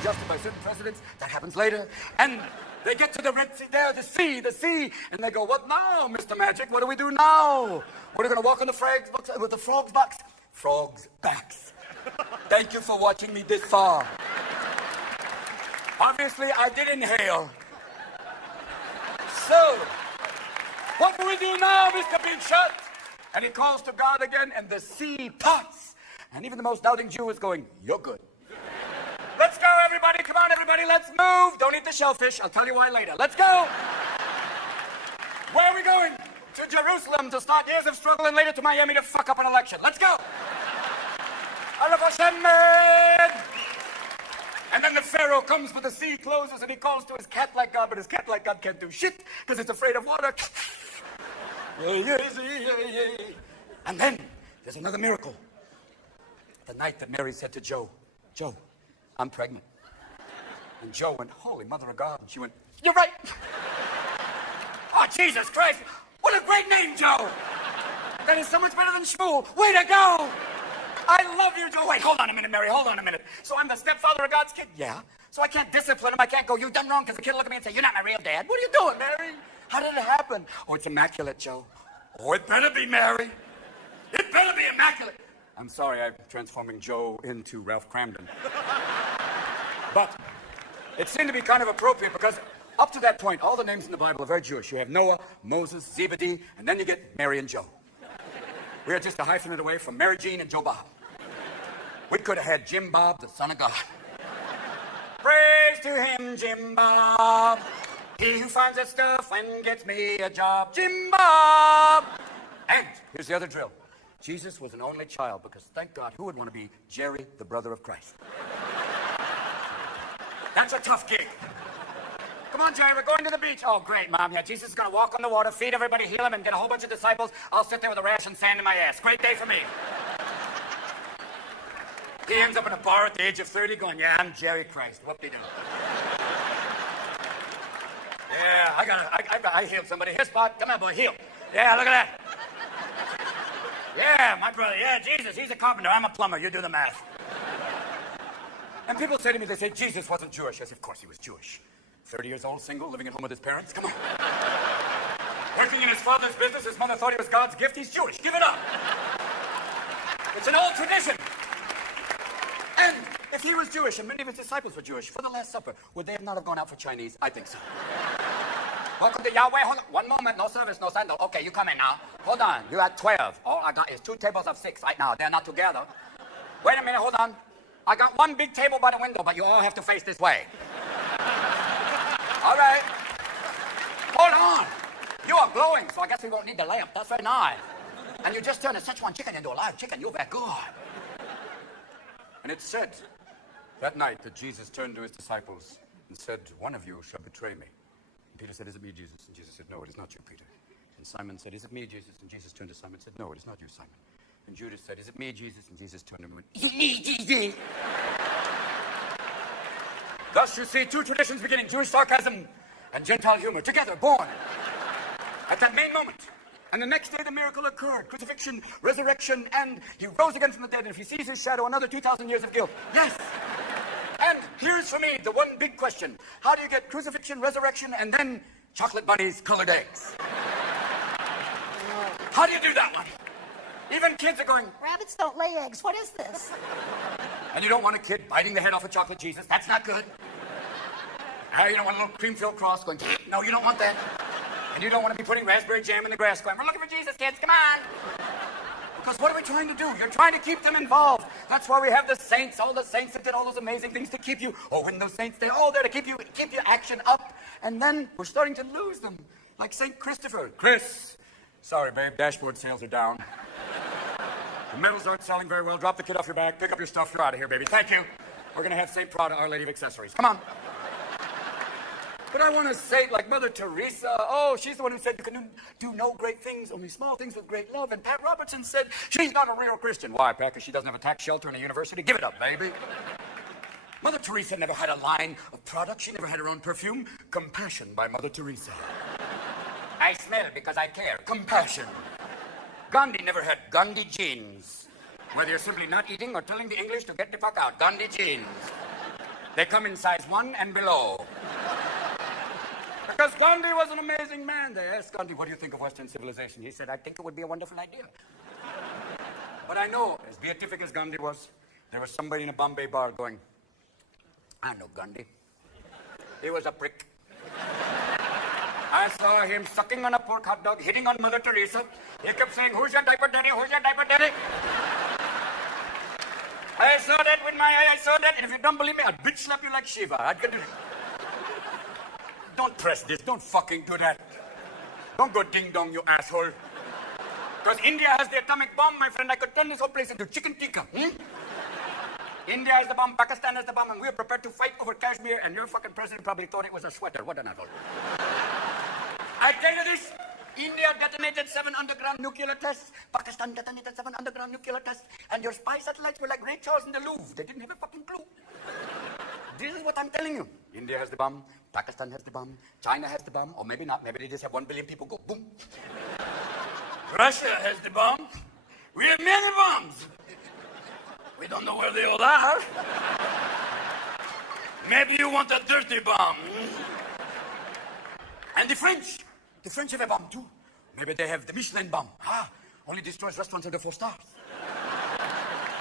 Just by certain presidents, that happens later, and they get to the Red Sea, there, the sea, and they go, what now, Mr. Magic? What do we do now? We're gonna walk on the frogs with the frogs' backs. Frogs' backs. Thank you for watching me this far. Obviously, I did inhale. So, what do we do now, Mr. Big Shot? And he calls to God again, and the sea parts. And even the most doubting Jew is going, you're good. Let's go, everybody. Come on, everybody. Let's move. Don't eat the shellfish. I'll tell you why later. Let's go. Where are we going? To Jerusalem to start years of struggle and later to Miami to fuck up an election. Let's go. Araf Hashem. And then the Pharaoh comes, but the sea closes, and he calls to his cat-like God, but his cat-like God can't do shit because it's afraid of water. And then there's another miracle. The night that Mary said to Joe, Joe, I'm pregnant. And Joe went, holy mother of God. She went, you're right. Oh, Jesus Christ. What a great name, Joe. That is so much better than Shmuel. Way to go. I love you, Joe. Wait, hold on a minute, Mary. Hold on a minute. So I'm the stepfather of God's kid? Yeah. So I can't discipline him. I can't go, you've done wrong, because the kid will look at me and say, you're not my real dad. What are you doing, Mary? How did it happen? Oh, it's immaculate, Joe. Oh, it better be, Mary. It better be immaculate. I'm sorry, I'm transforming Joe into Ralph Cramden. But it seemed to be kind of appropriate because up to that point, all the names in the Bible are very Jewish. You have Noah, Moses, Zebedee, and then you get Mary and Joe. We are just a hyphenate away from Mary Jean and Joe Bob. We could have had Jim Bob, the son of God. Praise to him, Jim Bob. He who finds that stuff and gets me a job. Jim Bob. And here's the other drill. Jesus was an only child because, thank God, who would want to be Jerry, the brother of Christ? That's a tough gig. Come on, Jerry, we're going to the beach. Oh, great, Mom. Yeah, Jesus is going to walk on the water, feed everybody, heal them, and get a whole bunch of disciples. I'll sit there with a rash and sand in my ass. Great day for me. He ends up in a bar at the age of 30 going, yeah, I'm Jerry Christ. Whoop-de-doo. Yeah, I healed somebody. His spot. Come on, boy, heal. Yeah, look at that. Yeah, my brother. Yeah, Jesus, he's a carpenter. I'm a plumber. You do the math. And people say to me, they say, Jesus wasn't Jewish. I say, of course he was Jewish. 30 years old, single, living at home with his parents. Come on. Working in his father's business. His mother thought he was God's gift. He's Jewish. Give it up. It's an old tradition. And if he was Jewish and many of his disciples were Jewish, for the Last Supper, would they not have gone out for Chinese? I think so. Welcome to Yahweh. Hold on. One moment. No service, no sandal. Okay, you come in now. Hold on. You had 12. All I got is 2 tables of 6 right now. They're not together. Wait a minute. Hold on. I got 1 big table by the window, but you all have to face this way. All right. Hold on. You are glowing, so I guess we won't need the lamp. That's very nice. And you just turned a Szechuan chicken into a live chicken. You're very good. And it said that night that Jesus turned to his disciples and said, one of you shall betray me. And Peter said, is it me, Jesus? And Jesus said, no, it is not you, Peter. And Simon said, is it me, Jesus? And Jesus turned to Simon and said, no, it is not you, Simon. And Judas said, is it me, Jesus? And Jesus turned to him and went, is it me, Jesus? Thus you see 2 traditions beginning, Jewish sarcasm and Gentile humor, together, born at that main moment. And the next day the miracle occurred, crucifixion, resurrection, and he rose again from the dead. And if he sees his shadow, another 2,000 years of guilt. Yes. And here's for me the one big question. How do you get crucifixion, resurrection, and then chocolate bunnies, colored eggs? How do you do that one? Even kids are going, Rabbits don't lay eggs. What is this? and you don't want a kid biting the head off a chocolate Jesus. That's not good. You don't want a little cream-filled cross going, no, you don't want that. And you don't want to be putting raspberry jam in the grass going, we're looking for Jesus, kids, come on. Because what are we trying to do? You're trying to keep them involved. That's why we have the saints, all the saints that did all those amazing things to keep you. Oh, when those saints, they're all there to keep your action up. And then we're starting to lose them. Like St. Christopher. Chris, sorry, babe, dashboard sales are down. The medals aren't selling very well. Drop the kid off your back, pick up your stuff, you're out of here, baby. Thank you. We're going to have St. Prada, Our Lady of Accessories. Come on. But I want to say it like Mother Teresa. Oh, she's the one who said you can do no great things, only small things with great love. And Pat Robertson said she's not a real Christian. Why, Pat? Because she doesn't have a tax shelter and a university? Give it up, baby. Mother Teresa never had a line of products. She never had her own perfume. Compassion by Mother Teresa. I smell because I care. Compassion. Gandhi never had Gandhi jeans. Whether you're simply not eating or telling the English to get the fuck out. Gandhi jeans. They come in size 1 and below. Because Gandhi was an amazing man. They asked Gandhi, what do you think of Western civilization? He said, I think it would be a wonderful idea. But I know, as beatific as Gandhi was, there was somebody in a Bombay bar going, I know Gandhi. He was a prick. I saw him sucking on a pork hot dog, hitting on Mother Teresa. He kept saying, who's your diaper daddy? Who's your diaper daddy? I saw that with my eye, I saw that. And if you don't believe me, I'd bitch slap you like Shiva. I'd get to... Don't press this. Don't fucking do that. Don't go ding-dong, you asshole. Because India has the atomic bomb, my friend. I could turn this whole place into chicken tikka. India has the bomb, Pakistan has the bomb, and we're prepared to fight over Kashmir, and your fucking president probably thought it was a sweater. What an asshole. I tell you this. India detonated 7 underground nuclear tests. Pakistan detonated 7 underground nuclear tests. And your spy satellites were like Ray Charles in the Louvre. They didn't have a fucking clue. This is what I'm telling you. India has the bomb. Pakistan has the bomb. China has the bomb. Or maybe not. Maybe they just have 1 billion people go boom. Russia has the bomb. We have many bombs. We don't know where they all are. Maybe you want a dirty bomb. And the French have a bomb too. Maybe they have the Michelin bomb. Only destroys restaurants under 4 stars.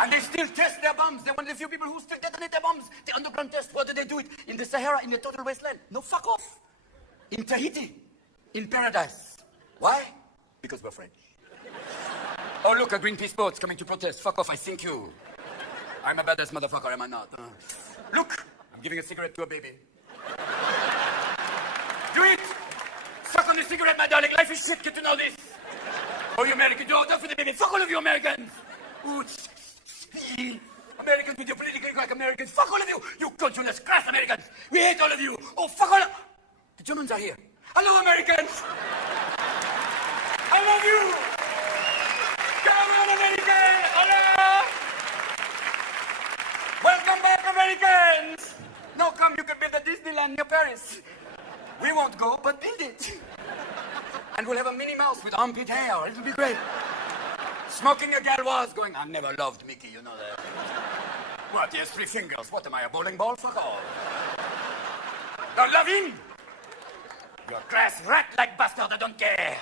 And they still test their bombs. They're one of the few people who still detonate their bombs. The underground test, where do they do it? In the Sahara, in the total wasteland. No, fuck off. In Tahiti. In paradise. Why? Because we're French. Oh, look, a Greenpeace boat's coming to protest. Fuck off, I sink you. I'm a badass motherfucker, am I not? Look, I'm giving a cigarette to a baby. Do it! Suck on the cigarette, my darling. Life is shit, get to know this. Oh, you Americans, do all that for the baby. Fuck all of you Americans. Ooh, Americans with your politically correct Americans. Fuck all of you. You conscious, crass Americans. We hate all of you. Oh, fuck all of... Germans are here. Hello, Americans. I love you. Come on, American. Hello. Welcome back, Americans. No, come, you can build a Disneyland near Paris. We won't go, but build it. And we'll have a Minnie Mouse with armpit hair. It'll be great. Smoking a Galois going, I never loved Mickey, you know that. What, he has 3 fingers. What, am I, a bowling ball? Fuck all. Now, leaven. You're a grass rat-like bastard, I don't care.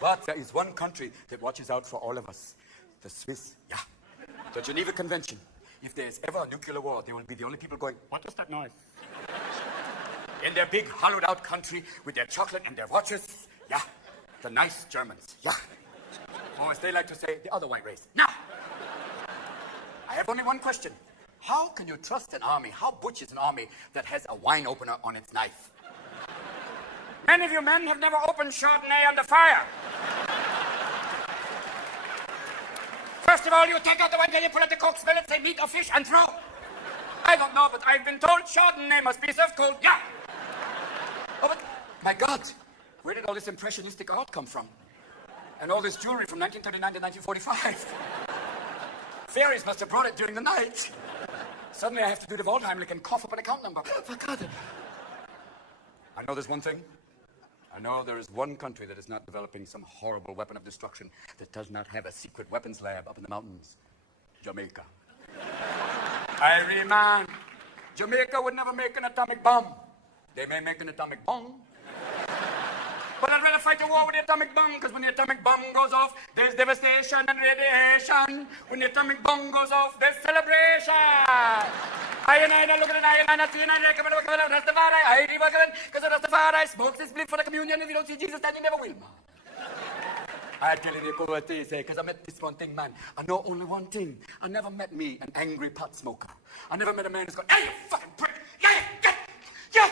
But there is one country that watches out for all of us. The Swiss, yeah. The Geneva Convention. If there's ever a nuclear war, they will be the only people going, what is that noise? In their big, hollowed-out country with their chocolate and their watches, yeah. The nice Germans, yeah. Or as they like to say, the other white race. Now, I have only one question. How can you trust an army? How butch is an army that has a wine opener on its knife? Many of you men have never opened Chardonnay under fire. First of all, you take out the wine, then you pull out the cork, smell it, say meat or fish, and throw. I don't know, but I've been told Chardonnay must be served cold. Yeah. Oh, but, my God, where did all this impressionistic art come from? And all this jewelry from 1939 to 1945. Fairies must have brought it during the night. Suddenly I have to do the Waldheimlich and cough up an account number. Oh, God. I know there's one thing. I know there is one country that is not developing some horrible weapon of destruction that does not have a secret weapons lab up in the mountains. Jamaica. Irie man. Jamaica would never make an atomic bomb. They may make an atomic bomb. But I'd rather fight a war with the atomic bomb, because when the atomic bomb goes off, there's devastation and radiation. When the atomic bomb goes off, there's celebration. I look at it, I see, I recommend Rastafari, I recommend, because Rastafari smokes his spliff for the communion. If you don't see Jesus, then you never will, man. I tell you what they say, because I met this one thing, man. I know only one thing. I never met me, an angry pot smoker. I never met a man who's going, hey, you fucking prick! Yeah!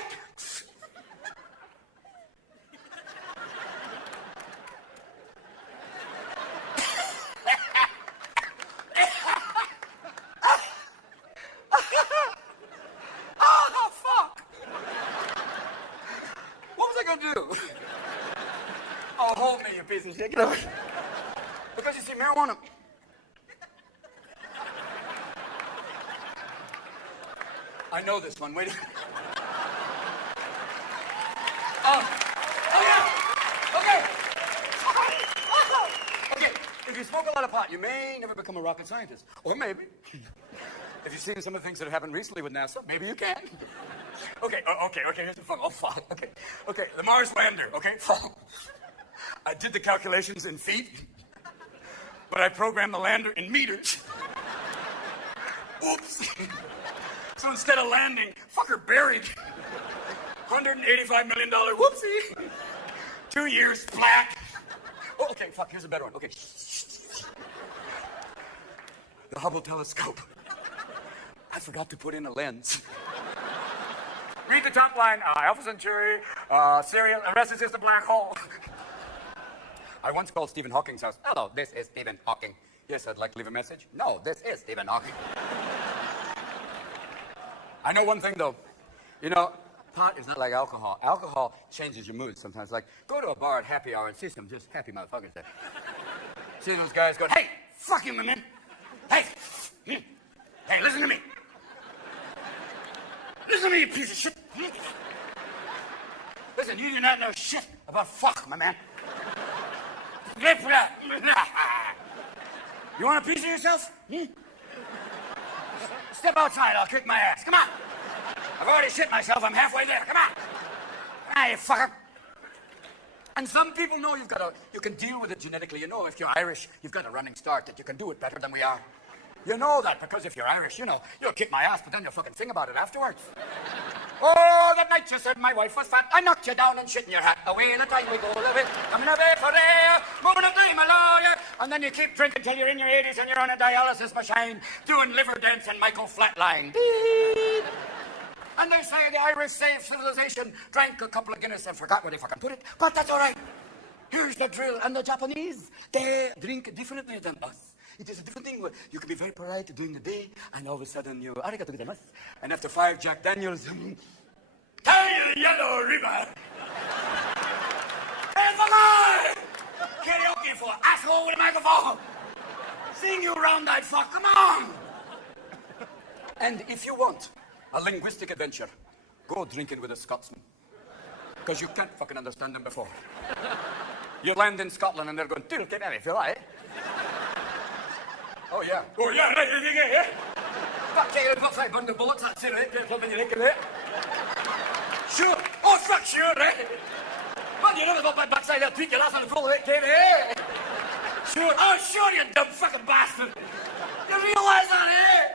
Oh, fuck! What was I going to do? Oh, hold me, you piece of shit. Get over here. Because you see, marijuana. I know this one. Wait a minute. Oh, yeah. Okay. Okay. If you smoke a lot of pot, you may never become a rocket scientist. Or maybe. If you've seen some of the things that have happened recently with NASA, maybe you can. Okay. Here's the fun. Oh, fuck. Okay. The Mars lander. Okay. I did the calculations in feet, but I programmed the lander in meters. Oops. So instead of landing, fucker buried. $185 million whoopsie. 2 years flat. Oh, okay, fuck, here's a better one. Okay. The Hubble telescope. I forgot to put in a lens. Read the top line. Alpha Centauri, Sirius, the rest is just a black hole. I once called Stephen Hawking's house. Hello, this is Stephen Hawking. Yes, I'd like to leave a message. No, this is Stephen Hawking. I know one thing, though. You know, pot is not like alcohol. Alcohol changes your mood sometimes. Like, go to a bar at happy hour and see some just happy motherfuckers there. See those guys going, hey, fuck you, my man. Hey, hey, listen to me. Listen to me, you piece of shit. Listen, you do not know shit about fuck, my man. You want a piece of yourself? Step outside, I'll kick my ass. Come on. I've already shit myself. I'm halfway there. Come on. Ah, you fucker. And some people know you can deal with it genetically. You know, if you're Irish, you've got a running start that you can do it better than we are. You know that because if you're Irish, you know, you'll kick my ass, but then you'll fucking sing about it afterwards. Oh, that night you said my wife was fat. I knocked you down and shit in your hat. Away the time we go, away. Coming away for air, moving up to my lawyer. And then you keep drinking till you're in your 80s and you're on a dialysis machine, doing liver dance and Michael Flatline. Beep. And they say the Irish saved civilization, drank a couple of Guinness and forgot where they fucking put it. But that's all right. Here's the drill. And the Japanese, they drink differently than us. It is a different thing where you can be very polite during the day, and all of a sudden you, arigato gozaimasu. And after 5 Jack Daniels, Tell you the yellow ribbon. Hey, fuck on! Karaoke for asshole with a microphone. Sing you round that fuck, come on! And if you want a linguistic adventure, go drinking with a Scotsman. Because you can't fucking understand them before. You land in Scotland and they're going, "Dude, get if you like." Oh, yeah. Oh, yeah, right, yeah. Fuck, yeah, you've got 500 bullets, that's it, right? Get in your neck, right? Sure. Oh, fuck, sure, right? Well, you never got my backside, I'll tweak your ass on the floor, right, Katie, eh? Sure. Oh, sure, you dumb fucking bastard. You realise that, eh?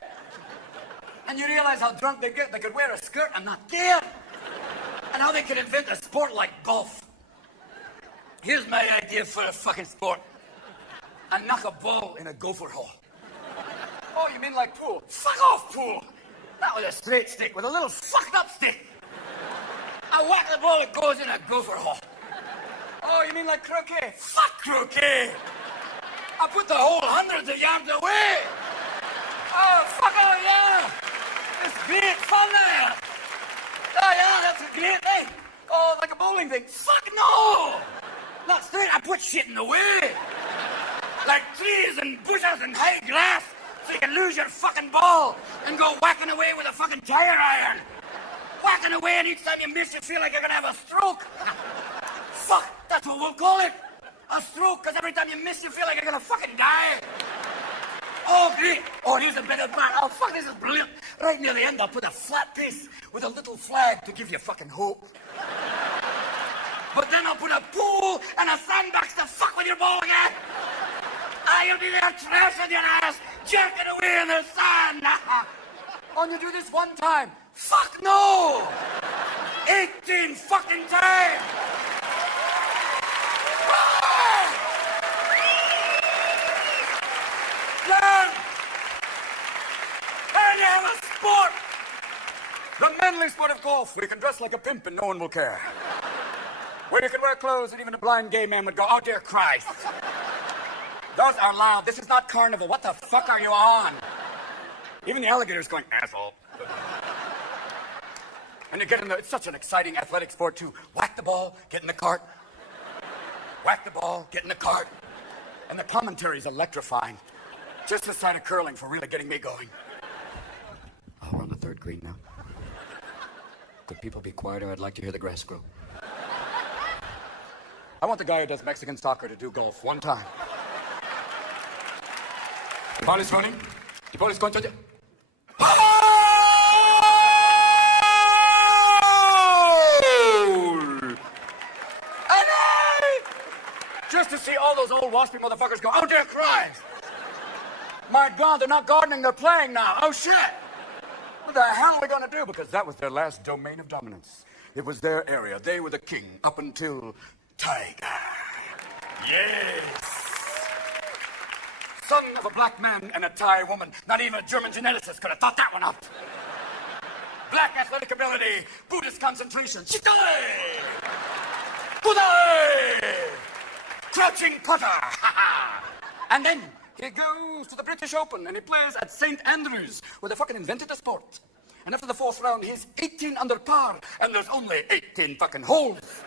And you realise how drunk they get. They could wear a skirt and not care. And how they could invent a sport like golf. Here's my idea for a fucking sport. I knock a ball in a gopher hole. Oh, you mean like pool? Fuck off, pool. Not with a straight stick, with a little fucked up stick. I whack the ball, it goes in a gopher hole. Oh, you mean like croquet? Fuck croquet. I put the hole hundreds of yards away. Oh, fuck, oh, yeah. It's great fun there. Oh, yeah, that's a great thing. Oh, like a bowling thing. Fuck no. Not straight, I put shit in the way. Like trees and bushes and high grass, so you can lose your fucking ball and go whacking away with a fucking tire iron. Whacking away, and each time you miss, you feel like you're gonna have a stroke. Fuck, that's what we'll call it. A stroke, because every time you miss, you feel like you're gonna fucking die. Oh, great. Oh, here's a better part. Oh, fuck, this is brilliant. Right near the end, I'll put a flat piece with a little flag to give you fucking hope. But then I'll put a pool and a sandbox to fuck with your ball again. You'll be there trashing your ass, jerking away in the sand. Oh, and you do this one time. Fuck no! 18 fucking times! Learn! And you have a sport! The manly sport of golf, where you can dress like a pimp and no one will care. Where you can wear clothes that even a blind gay man would go, "Oh, dear Christ." Those are loud. This is not carnival. What the fuck are you on? Even the alligator's going, "Asshole." And you get in the, it's such an exciting athletic sport too. Whack the ball, get in the cart. Whack the ball, get in the cart. And the commentary's electrifying. Just the side of curling for really getting me going. Oh, we're on the third green now. Could people be quieter? I'd like to hear the grass grow. I want the guy who does Mexican soccer to do golf one time. The ball is running. The ball is going to the... Just to see all those old waspy motherfuckers go, "Oh, dear Christ! My God, they're not gardening, they're playing now. Oh, shit! What the hell are we going to do?" Because that was their last domain of dominance. It was their area. They were the king up until Tiger. Yes! Son of a black man and a Thai woman. Not even a German geneticist could have thought that one up. Black athletic ability, Buddhist concentration. Chitale! Budai! Crouching putter. And then he goes to the British Open and he plays at St. Andrews, where they fucking invented the sport. And after the fourth round, he's 18 under par, and there's only 18 fucking holes.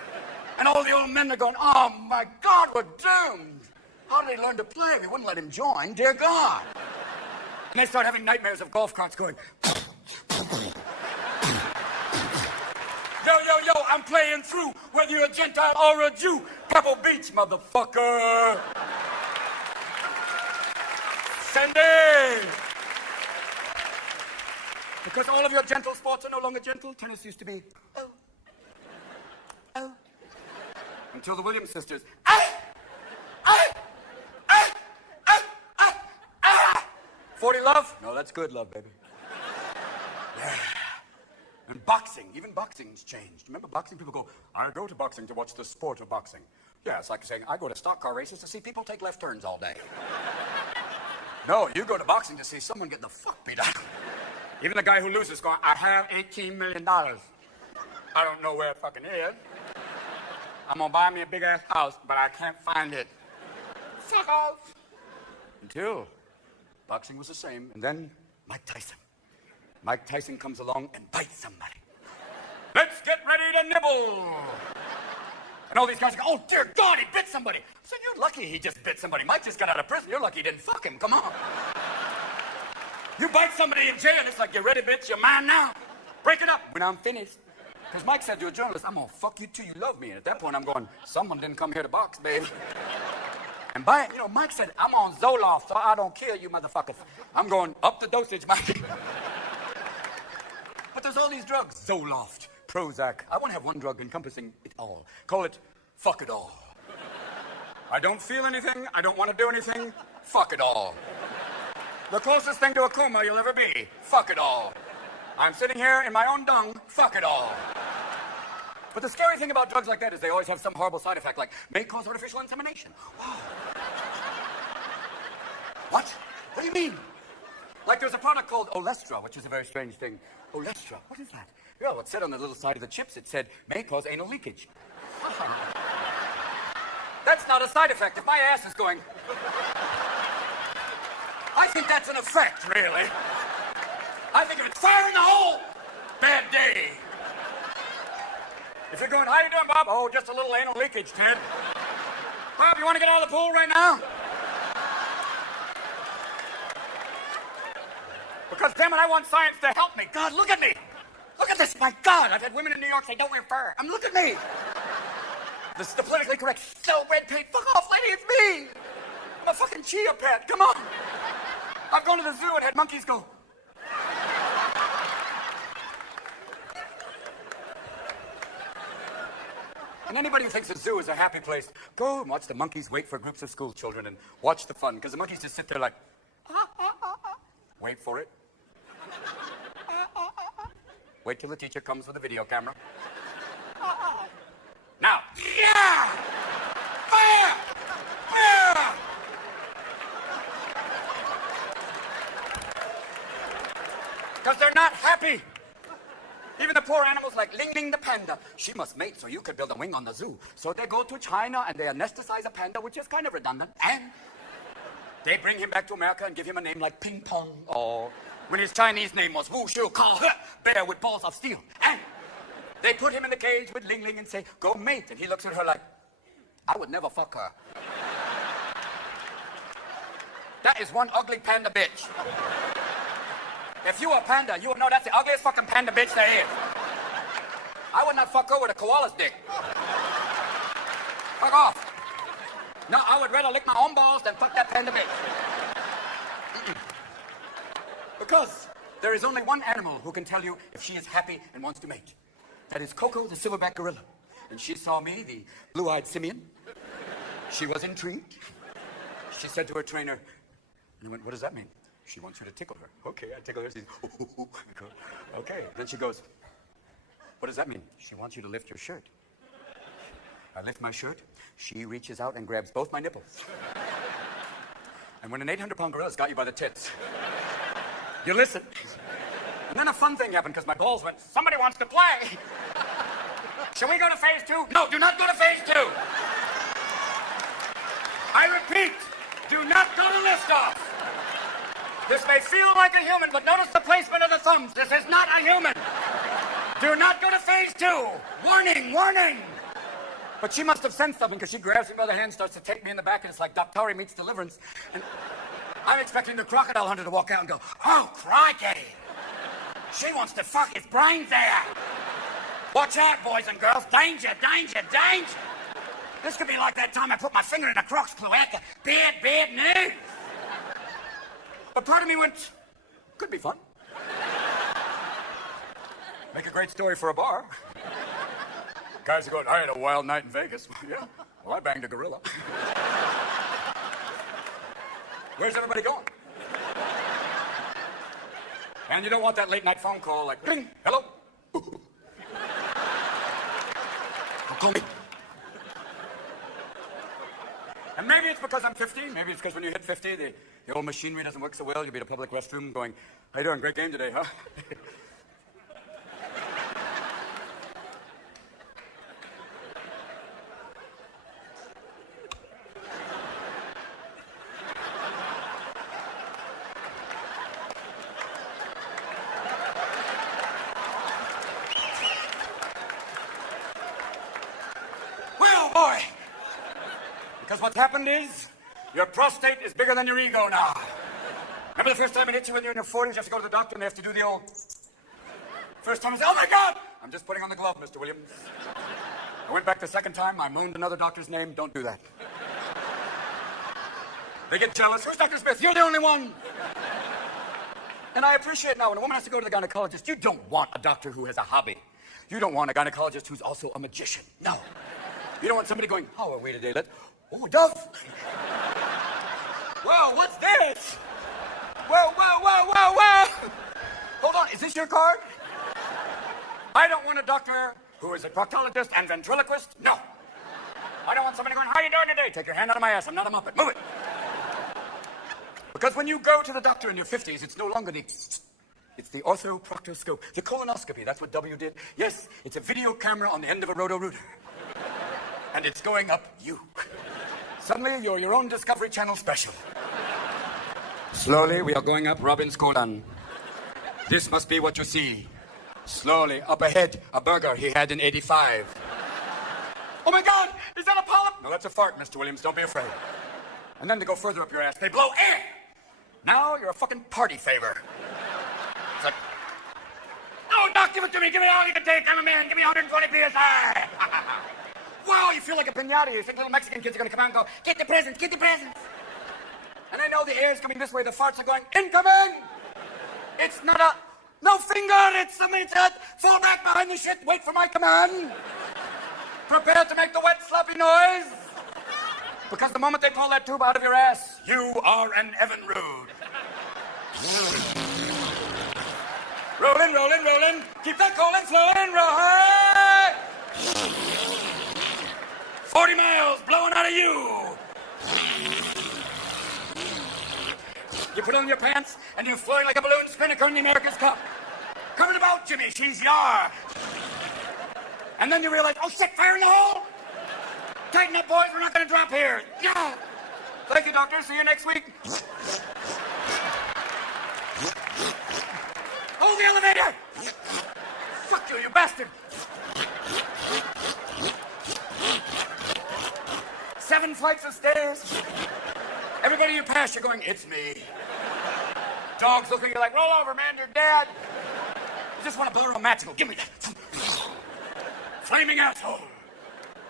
And all the old men are going, "Oh my God, we're doomed. How did he learn to play? We wouldn't let him join, dear God." And they start having nightmares of golf carts going, "Yo, yo, yo, I'm playing through, whether you're a Gentile or a Jew. Pebble Beach, motherfucker." Send it. Because all of your gentle sports are no longer gentle. Tennis used to be, "Oh, oh." Until the Williams sisters, "Ah! Ah! Ah! Ah! Ah! Ah!" 40 love? No, that's good love, baby. Yeah. And boxing, even boxing's changed. Remember boxing? People go, "I go to boxing to watch the sport of boxing." Yeah, it's like saying, "I go to stock car races to see people take left turns all day." No, you go to boxing to see someone get the fuck beat out. Even the guy who loses going, "I have $18 million. I don't know where it fucking is. I'm gonna buy me a big-ass house, but I can't find it." Fuck off. Until boxing was the same, and then Mike Tyson. Mike Tyson comes along and bites somebody. "Let's get ready to nibble. And all these guys go, oh, dear God, he bit somebody. I said, you're lucky he just bit somebody. Mike just got out of prison. You're lucky he didn't fuck him. Come on. You bite somebody in jail, it's like, you ready, bitch? You're mine now. Break it up when I'm finished. Because Mike said to a journalist, I'm going to fuck you till you love me. And at that point, I'm going, someone didn't come here to box, baby. And Mike said, I'm on Zoloft, so I don't kill you motherfuckers. I'm going up the dosage, Mike. But there's all these drugs. Zoloft, Prozac. I want to have one drug encompassing it all. Call it fuck it all. I don't feel anything. I don't want to do anything. Fuck it all. The closest thing to a coma you'll ever be. Fuck it all. I'm sitting here in my own dung. Fuck it all. But the scary thing about drugs like that is they always have some horrible side effect, like may cause artificial insemination. Wow. What? What do you mean? Like there's a product called Olestra, which is a very strange thing. Olestra, what is that? Well, it said on the little side of the chips, it said, may cause anal leakage. That's not a side effect. If my ass is going... I think that's an effect, really. I think if it's fire in the hole, bad day. If you're going, how you doing, Bob? Oh, just a little anal leakage, Ted. Bob, you want to get out of the pool right now? Because, damn it, I want science to help me. God, look at me. Look at this. My God, I've had women in New York say, don't wear fur. Look at me. This is the politically correct, so red paint. Fuck off, lady, it's me. I'm a fucking chia pet. Come on. I've gone to the zoo and had monkeys go. And anybody who thinks a zoo is a happy place, go and watch the monkeys wait for groups of school children and watch the fun. Because the monkeys just sit there like, wait for it. Wait till the teacher comes with a video camera. Now, yeah! Fire! Yeah! Because they're not happy. Even the poor animals like Ling Ling the panda. She must mate so you could build a wing on the zoo. So they go to China and they anesthetize a panda, which is kind of redundant. And they bring him back to America and give him a name like Ping Pong. Or when his Chinese name was Wu Shu Ka, bear with balls of steel. And they put him in the cage with Ling Ling and say, go mate. And he looks at her like, I would never fuck her. That is one ugly panda bitch. If you were a panda, you would know that's the ugliest fucking panda bitch there is. I would not fuck her with a koala's dick. Fuck off. No, I would rather lick my own balls than fuck that panda bitch. Because there is only one animal who can tell you if she is happy and wants to mate. That is Coco, the silverback gorilla. And she saw me, the blue-eyed simian. She was intrigued. She said to her trainer, and I went, what does that mean? She wants you to tickle her. Okay, I tickle her. She's, okay. Then she goes, what does that mean? She wants you to lift your shirt. I lift my shirt. She reaches out and grabs both my nipples. And when an 800-pound gorilla's got you by the tits, you listen. And then a fun thing happened because my balls went, somebody wants to play. Shall we go to phase 2? No, do not go to phase 2. I repeat, do not go to liftoff. This may feel like a human, but notice the placement of the thumbs. This is not a human. Do not go to phase 2. Warning, warning. But she must have sensed something because she grabs me by the hand, starts to take me in the back, and it's like Doctor meets Deliverance. And I'm expecting the crocodile hunter to walk out and go, oh, crikey. She wants to fuck his brains out. Watch out, boys and girls. Danger, danger, danger. This could be like that time I put my finger in a croc's cloaca. Bad, bad news. But part of me went, could be fun. Make a great story for a bar. Guys are going, I had a wild night in Vegas. Yeah, well, I banged a gorilla. Where's everybody going? And you don't want that late night phone call like, ring, hello? Don't call me. And maybe it's because I'm 50. Maybe it's because when you hit 50, the old machinery doesn't work so well. You'll be at a public restroom going, how you doing? Great game today, huh? Because what's happened is, your prostate is bigger than your ego now. Remember the first time it hit you when you're in your 40s, you have to go to the doctor and they have to do the old... First time I said, oh my God! I'm just putting on the glove, Mr. Williams. I went back the second time, I moaned another doctor's name. Don't do that. They get jealous. Who's Dr. Smith? You're the only one. And I appreciate now, when a woman has to go to the gynecologist, you don't want a doctor who has a hobby. You don't want a gynecologist who's also a magician. No. You don't want somebody going, how are we today? Oh, Dove. Whoa, what's this? Whoa, whoa, whoa, whoa, whoa. Hold on, is this your card? I don't want a doctor who is a proctologist and ventriloquist. No. I don't want somebody going, how are you doing today? Take your hand out of my ass. I'm not a muppet. Move it. Because when you go to the doctor in your 50s, it's no longer it's the orthoproctoscope, the colonoscopy. That's what W did. Yes, it's a video camera on the end of a roto-rooter. And it's going up you. Suddenly, you're your own Discovery Channel special. Slowly, we are going up Robin's colon. This must be what you see. Slowly, up ahead, a burger he had in 85. Oh my God, is that a polyp? No, that's a fart, Mr. Williams, don't be afraid. And then to go further up your ass, they blow air. Now you're a fucking party favor. It's like, oh, Doc, give it to me, give me all you can take, I'm a man, give me 120 PSI. Wow, you feel like a piñata. You think little Mexican kids are gonna come out and go, get the presents, get the presents. And I know the air's coming this way, the farts are going, incoming! It's not a, no finger, it's a, fall back behind the shit, wait for my command. Prepare to make the wet, sloppy noise. Because the moment they pull that tube out of your ass, you are an Evan Rude. Rolling, rolling, rolling. Keep that colon flowing, roll. 40 miles blowing out of you. You put on your pants and you're flowing like a balloon spinnaker in the America's Cup. Coming about, Jimmy, she's yar. And then you realize, oh shit, fire in the hole. Tighten up, boys, we're not gonna drop here. Yeah. Thank you, doctor, see you next week. Hold the elevator. Fuck you, you bastard. 7 flights of stairs. Everybody you pass, you're going, it's me. Dogs looking at you like, roll over, man, you're dead. You just want to borrow a match and go, give me that. Flaming asshole.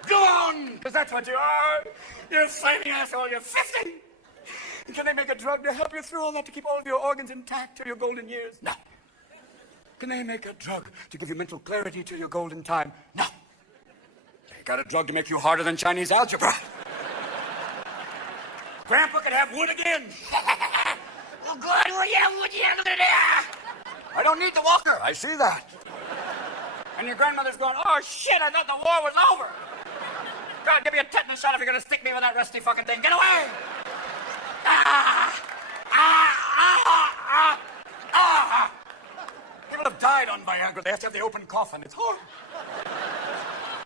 Go on, because that's what you are. You're a flaming asshole, you're 50. And can they make a drug to help you through all that, to keep all of your organs intact till your golden years? No. Can they make a drug to give you mental clarity till your golden time? No. They got a drug to make you harder than Chinese algebra. Grandpa could have wood again. Oh, God, will you have wood again? I don't need the walker. I see that. And your grandmother's going, oh, shit, I thought the war was over. God, give me a tetanus shot if you're going to stick me with that rusty fucking thing. Get away! People have died on Viagra. They have to have the open coffin. It's horrible.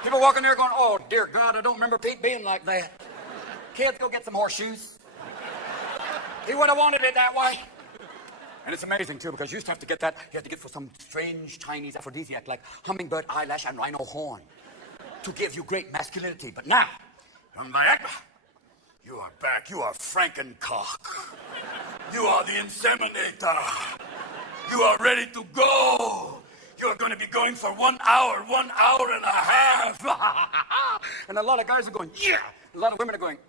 People walking there going, oh, dear God, I don't remember Pete being like that. Kids, go get some horseshoes. He would have wanted it that way. And it's amazing, too, because you used to have to get that. You had to get for some strange Chinese aphrodisiac like hummingbird eyelash and rhino horn to give you great masculinity. But now, on Viagra, you are back. You are Frankencock. You are the inseminator. You are ready to go. You're going to be going for 1 hour and a half. And a lot of guys are going, yeah. A lot of women are going,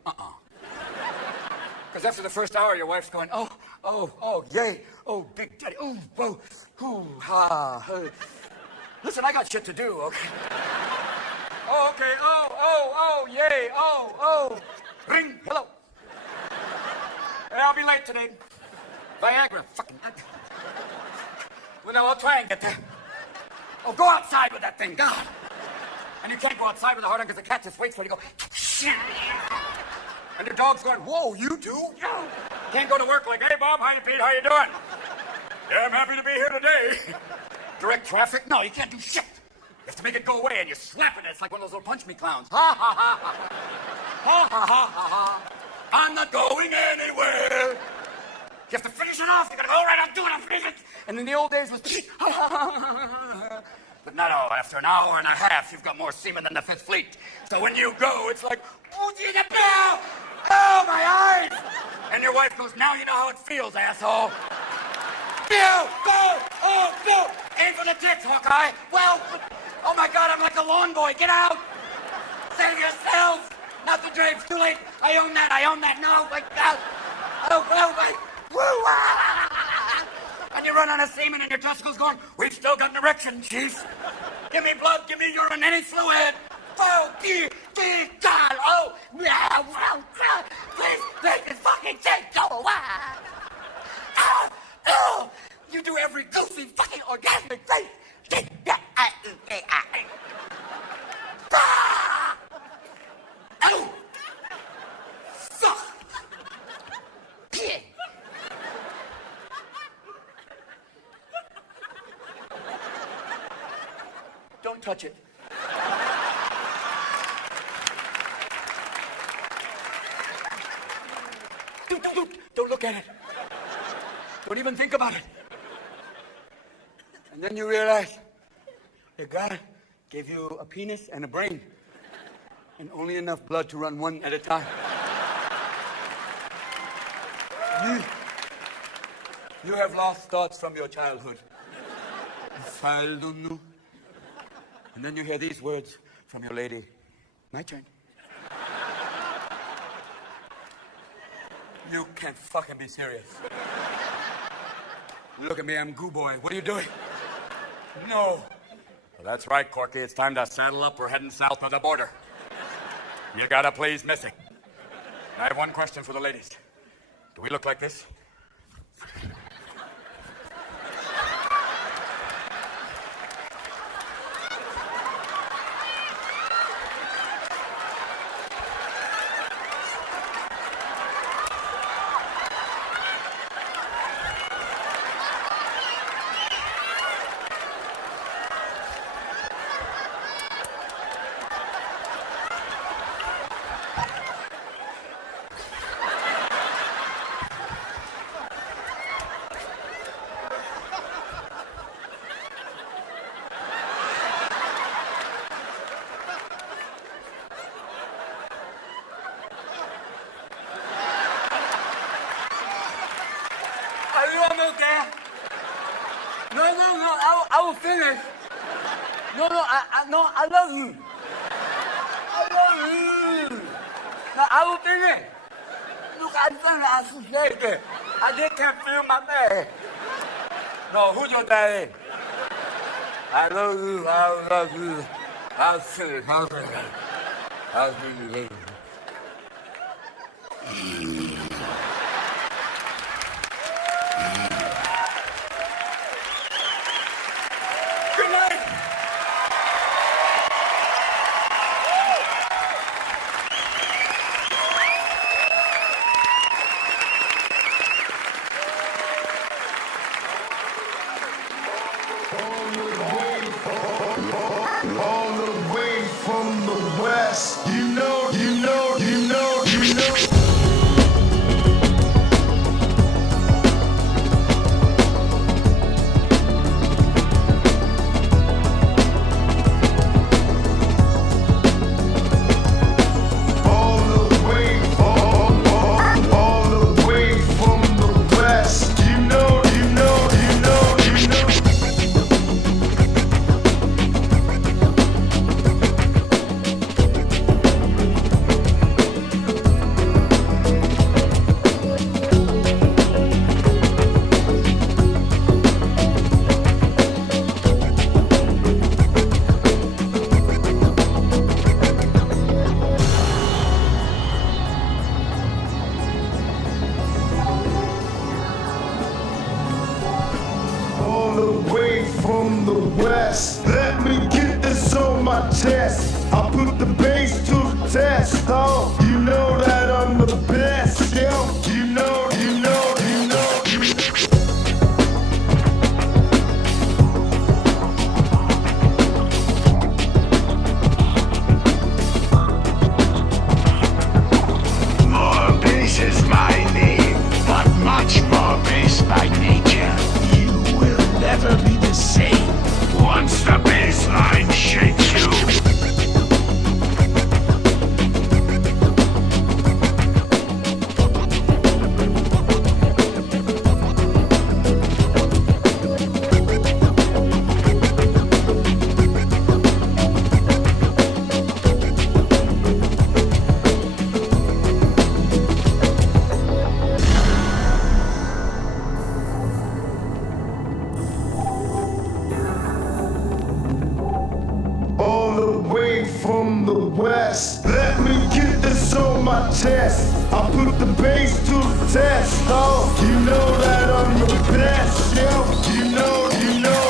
Because after the first hour, your wife's going, oh, yay. Oh, big daddy. Oh, whoa. Ooh, ha. Listen, I got shit to do, okay? Oh, okay. Oh, yay. Oh. Ring. Hello. I'll be late today. Viagra. Fucking. Well, now I'll try and get there. Oh, go outside with that thing, God. And you can't go outside with a hard on because the cat just waits for you to go. And your dog's going, whoa, you too? Can't go to work like, hey, Bob, hi, Pete, how you doing? Yeah, I'm happy to be here today. Direct traffic? No, you can't do shit. You have to make it go away, and you're slapping it. It's like one of those little punch me clowns. Ha, ha, ha, ha. Ha, ha, ha, ha, ha. I'm not going anywhere. You have to finish it off. You gotta go right on, do it, I'll finish it. And in the old days was, ha, ha, ha, ha, ha. But not all. After an hour and a half, you've got more semen than the Fifth Fleet. So when you go, it's like, oh, my eyes! And your wife goes, now you know how it feels, asshole. Go! Oh, go! Aim for the tits, Hawkeye. Well, oh my God, I'm like a lawn boy. Get out! Save yourself! Not the drapes. Too late. I own that. No, like that. Oh, wait. Woo! And you run out of semen and your testicles going, we've still got an erection, chief. Give me blood, give me urine, any fluid. Oh, God. Oh, please, make this fucking thing go away. You do every goofy fucking orgasmic thing. Oh! Fuck! Don't touch it. Don't look at it. Don't even think about it. And then you realize that God gave you a penis and a brain, and only enough blood to run one at a time. You have lost thoughts from your childhood. And then you hear these words from your lady. My turn. You can't fucking be serious. Look at me, I'm goo boy. What are you doing? No. Well, that's right, Corky. It's time to saddle up. We're heading south of the border. You got a please missing. I have one question for the ladies. Do we look like this? Are you almost there? No, I will finish. No, I love you. I love you. No, I will finish. Look, I'm frustrated. I just can't feel my bed. No, who's your daddy? I love you, I love you. I'll finish. I'll finish. Good night. All the way from the west. You know. From the west, let me get this on my chest. I put the bass to the test. Oh, you know that I'm the best. Yo, you know. More bass is my name, but much more bass by nature. You will never be the same. Once the bass chest. I put the bass to the test, oh. You know that I'm the best, yo. You know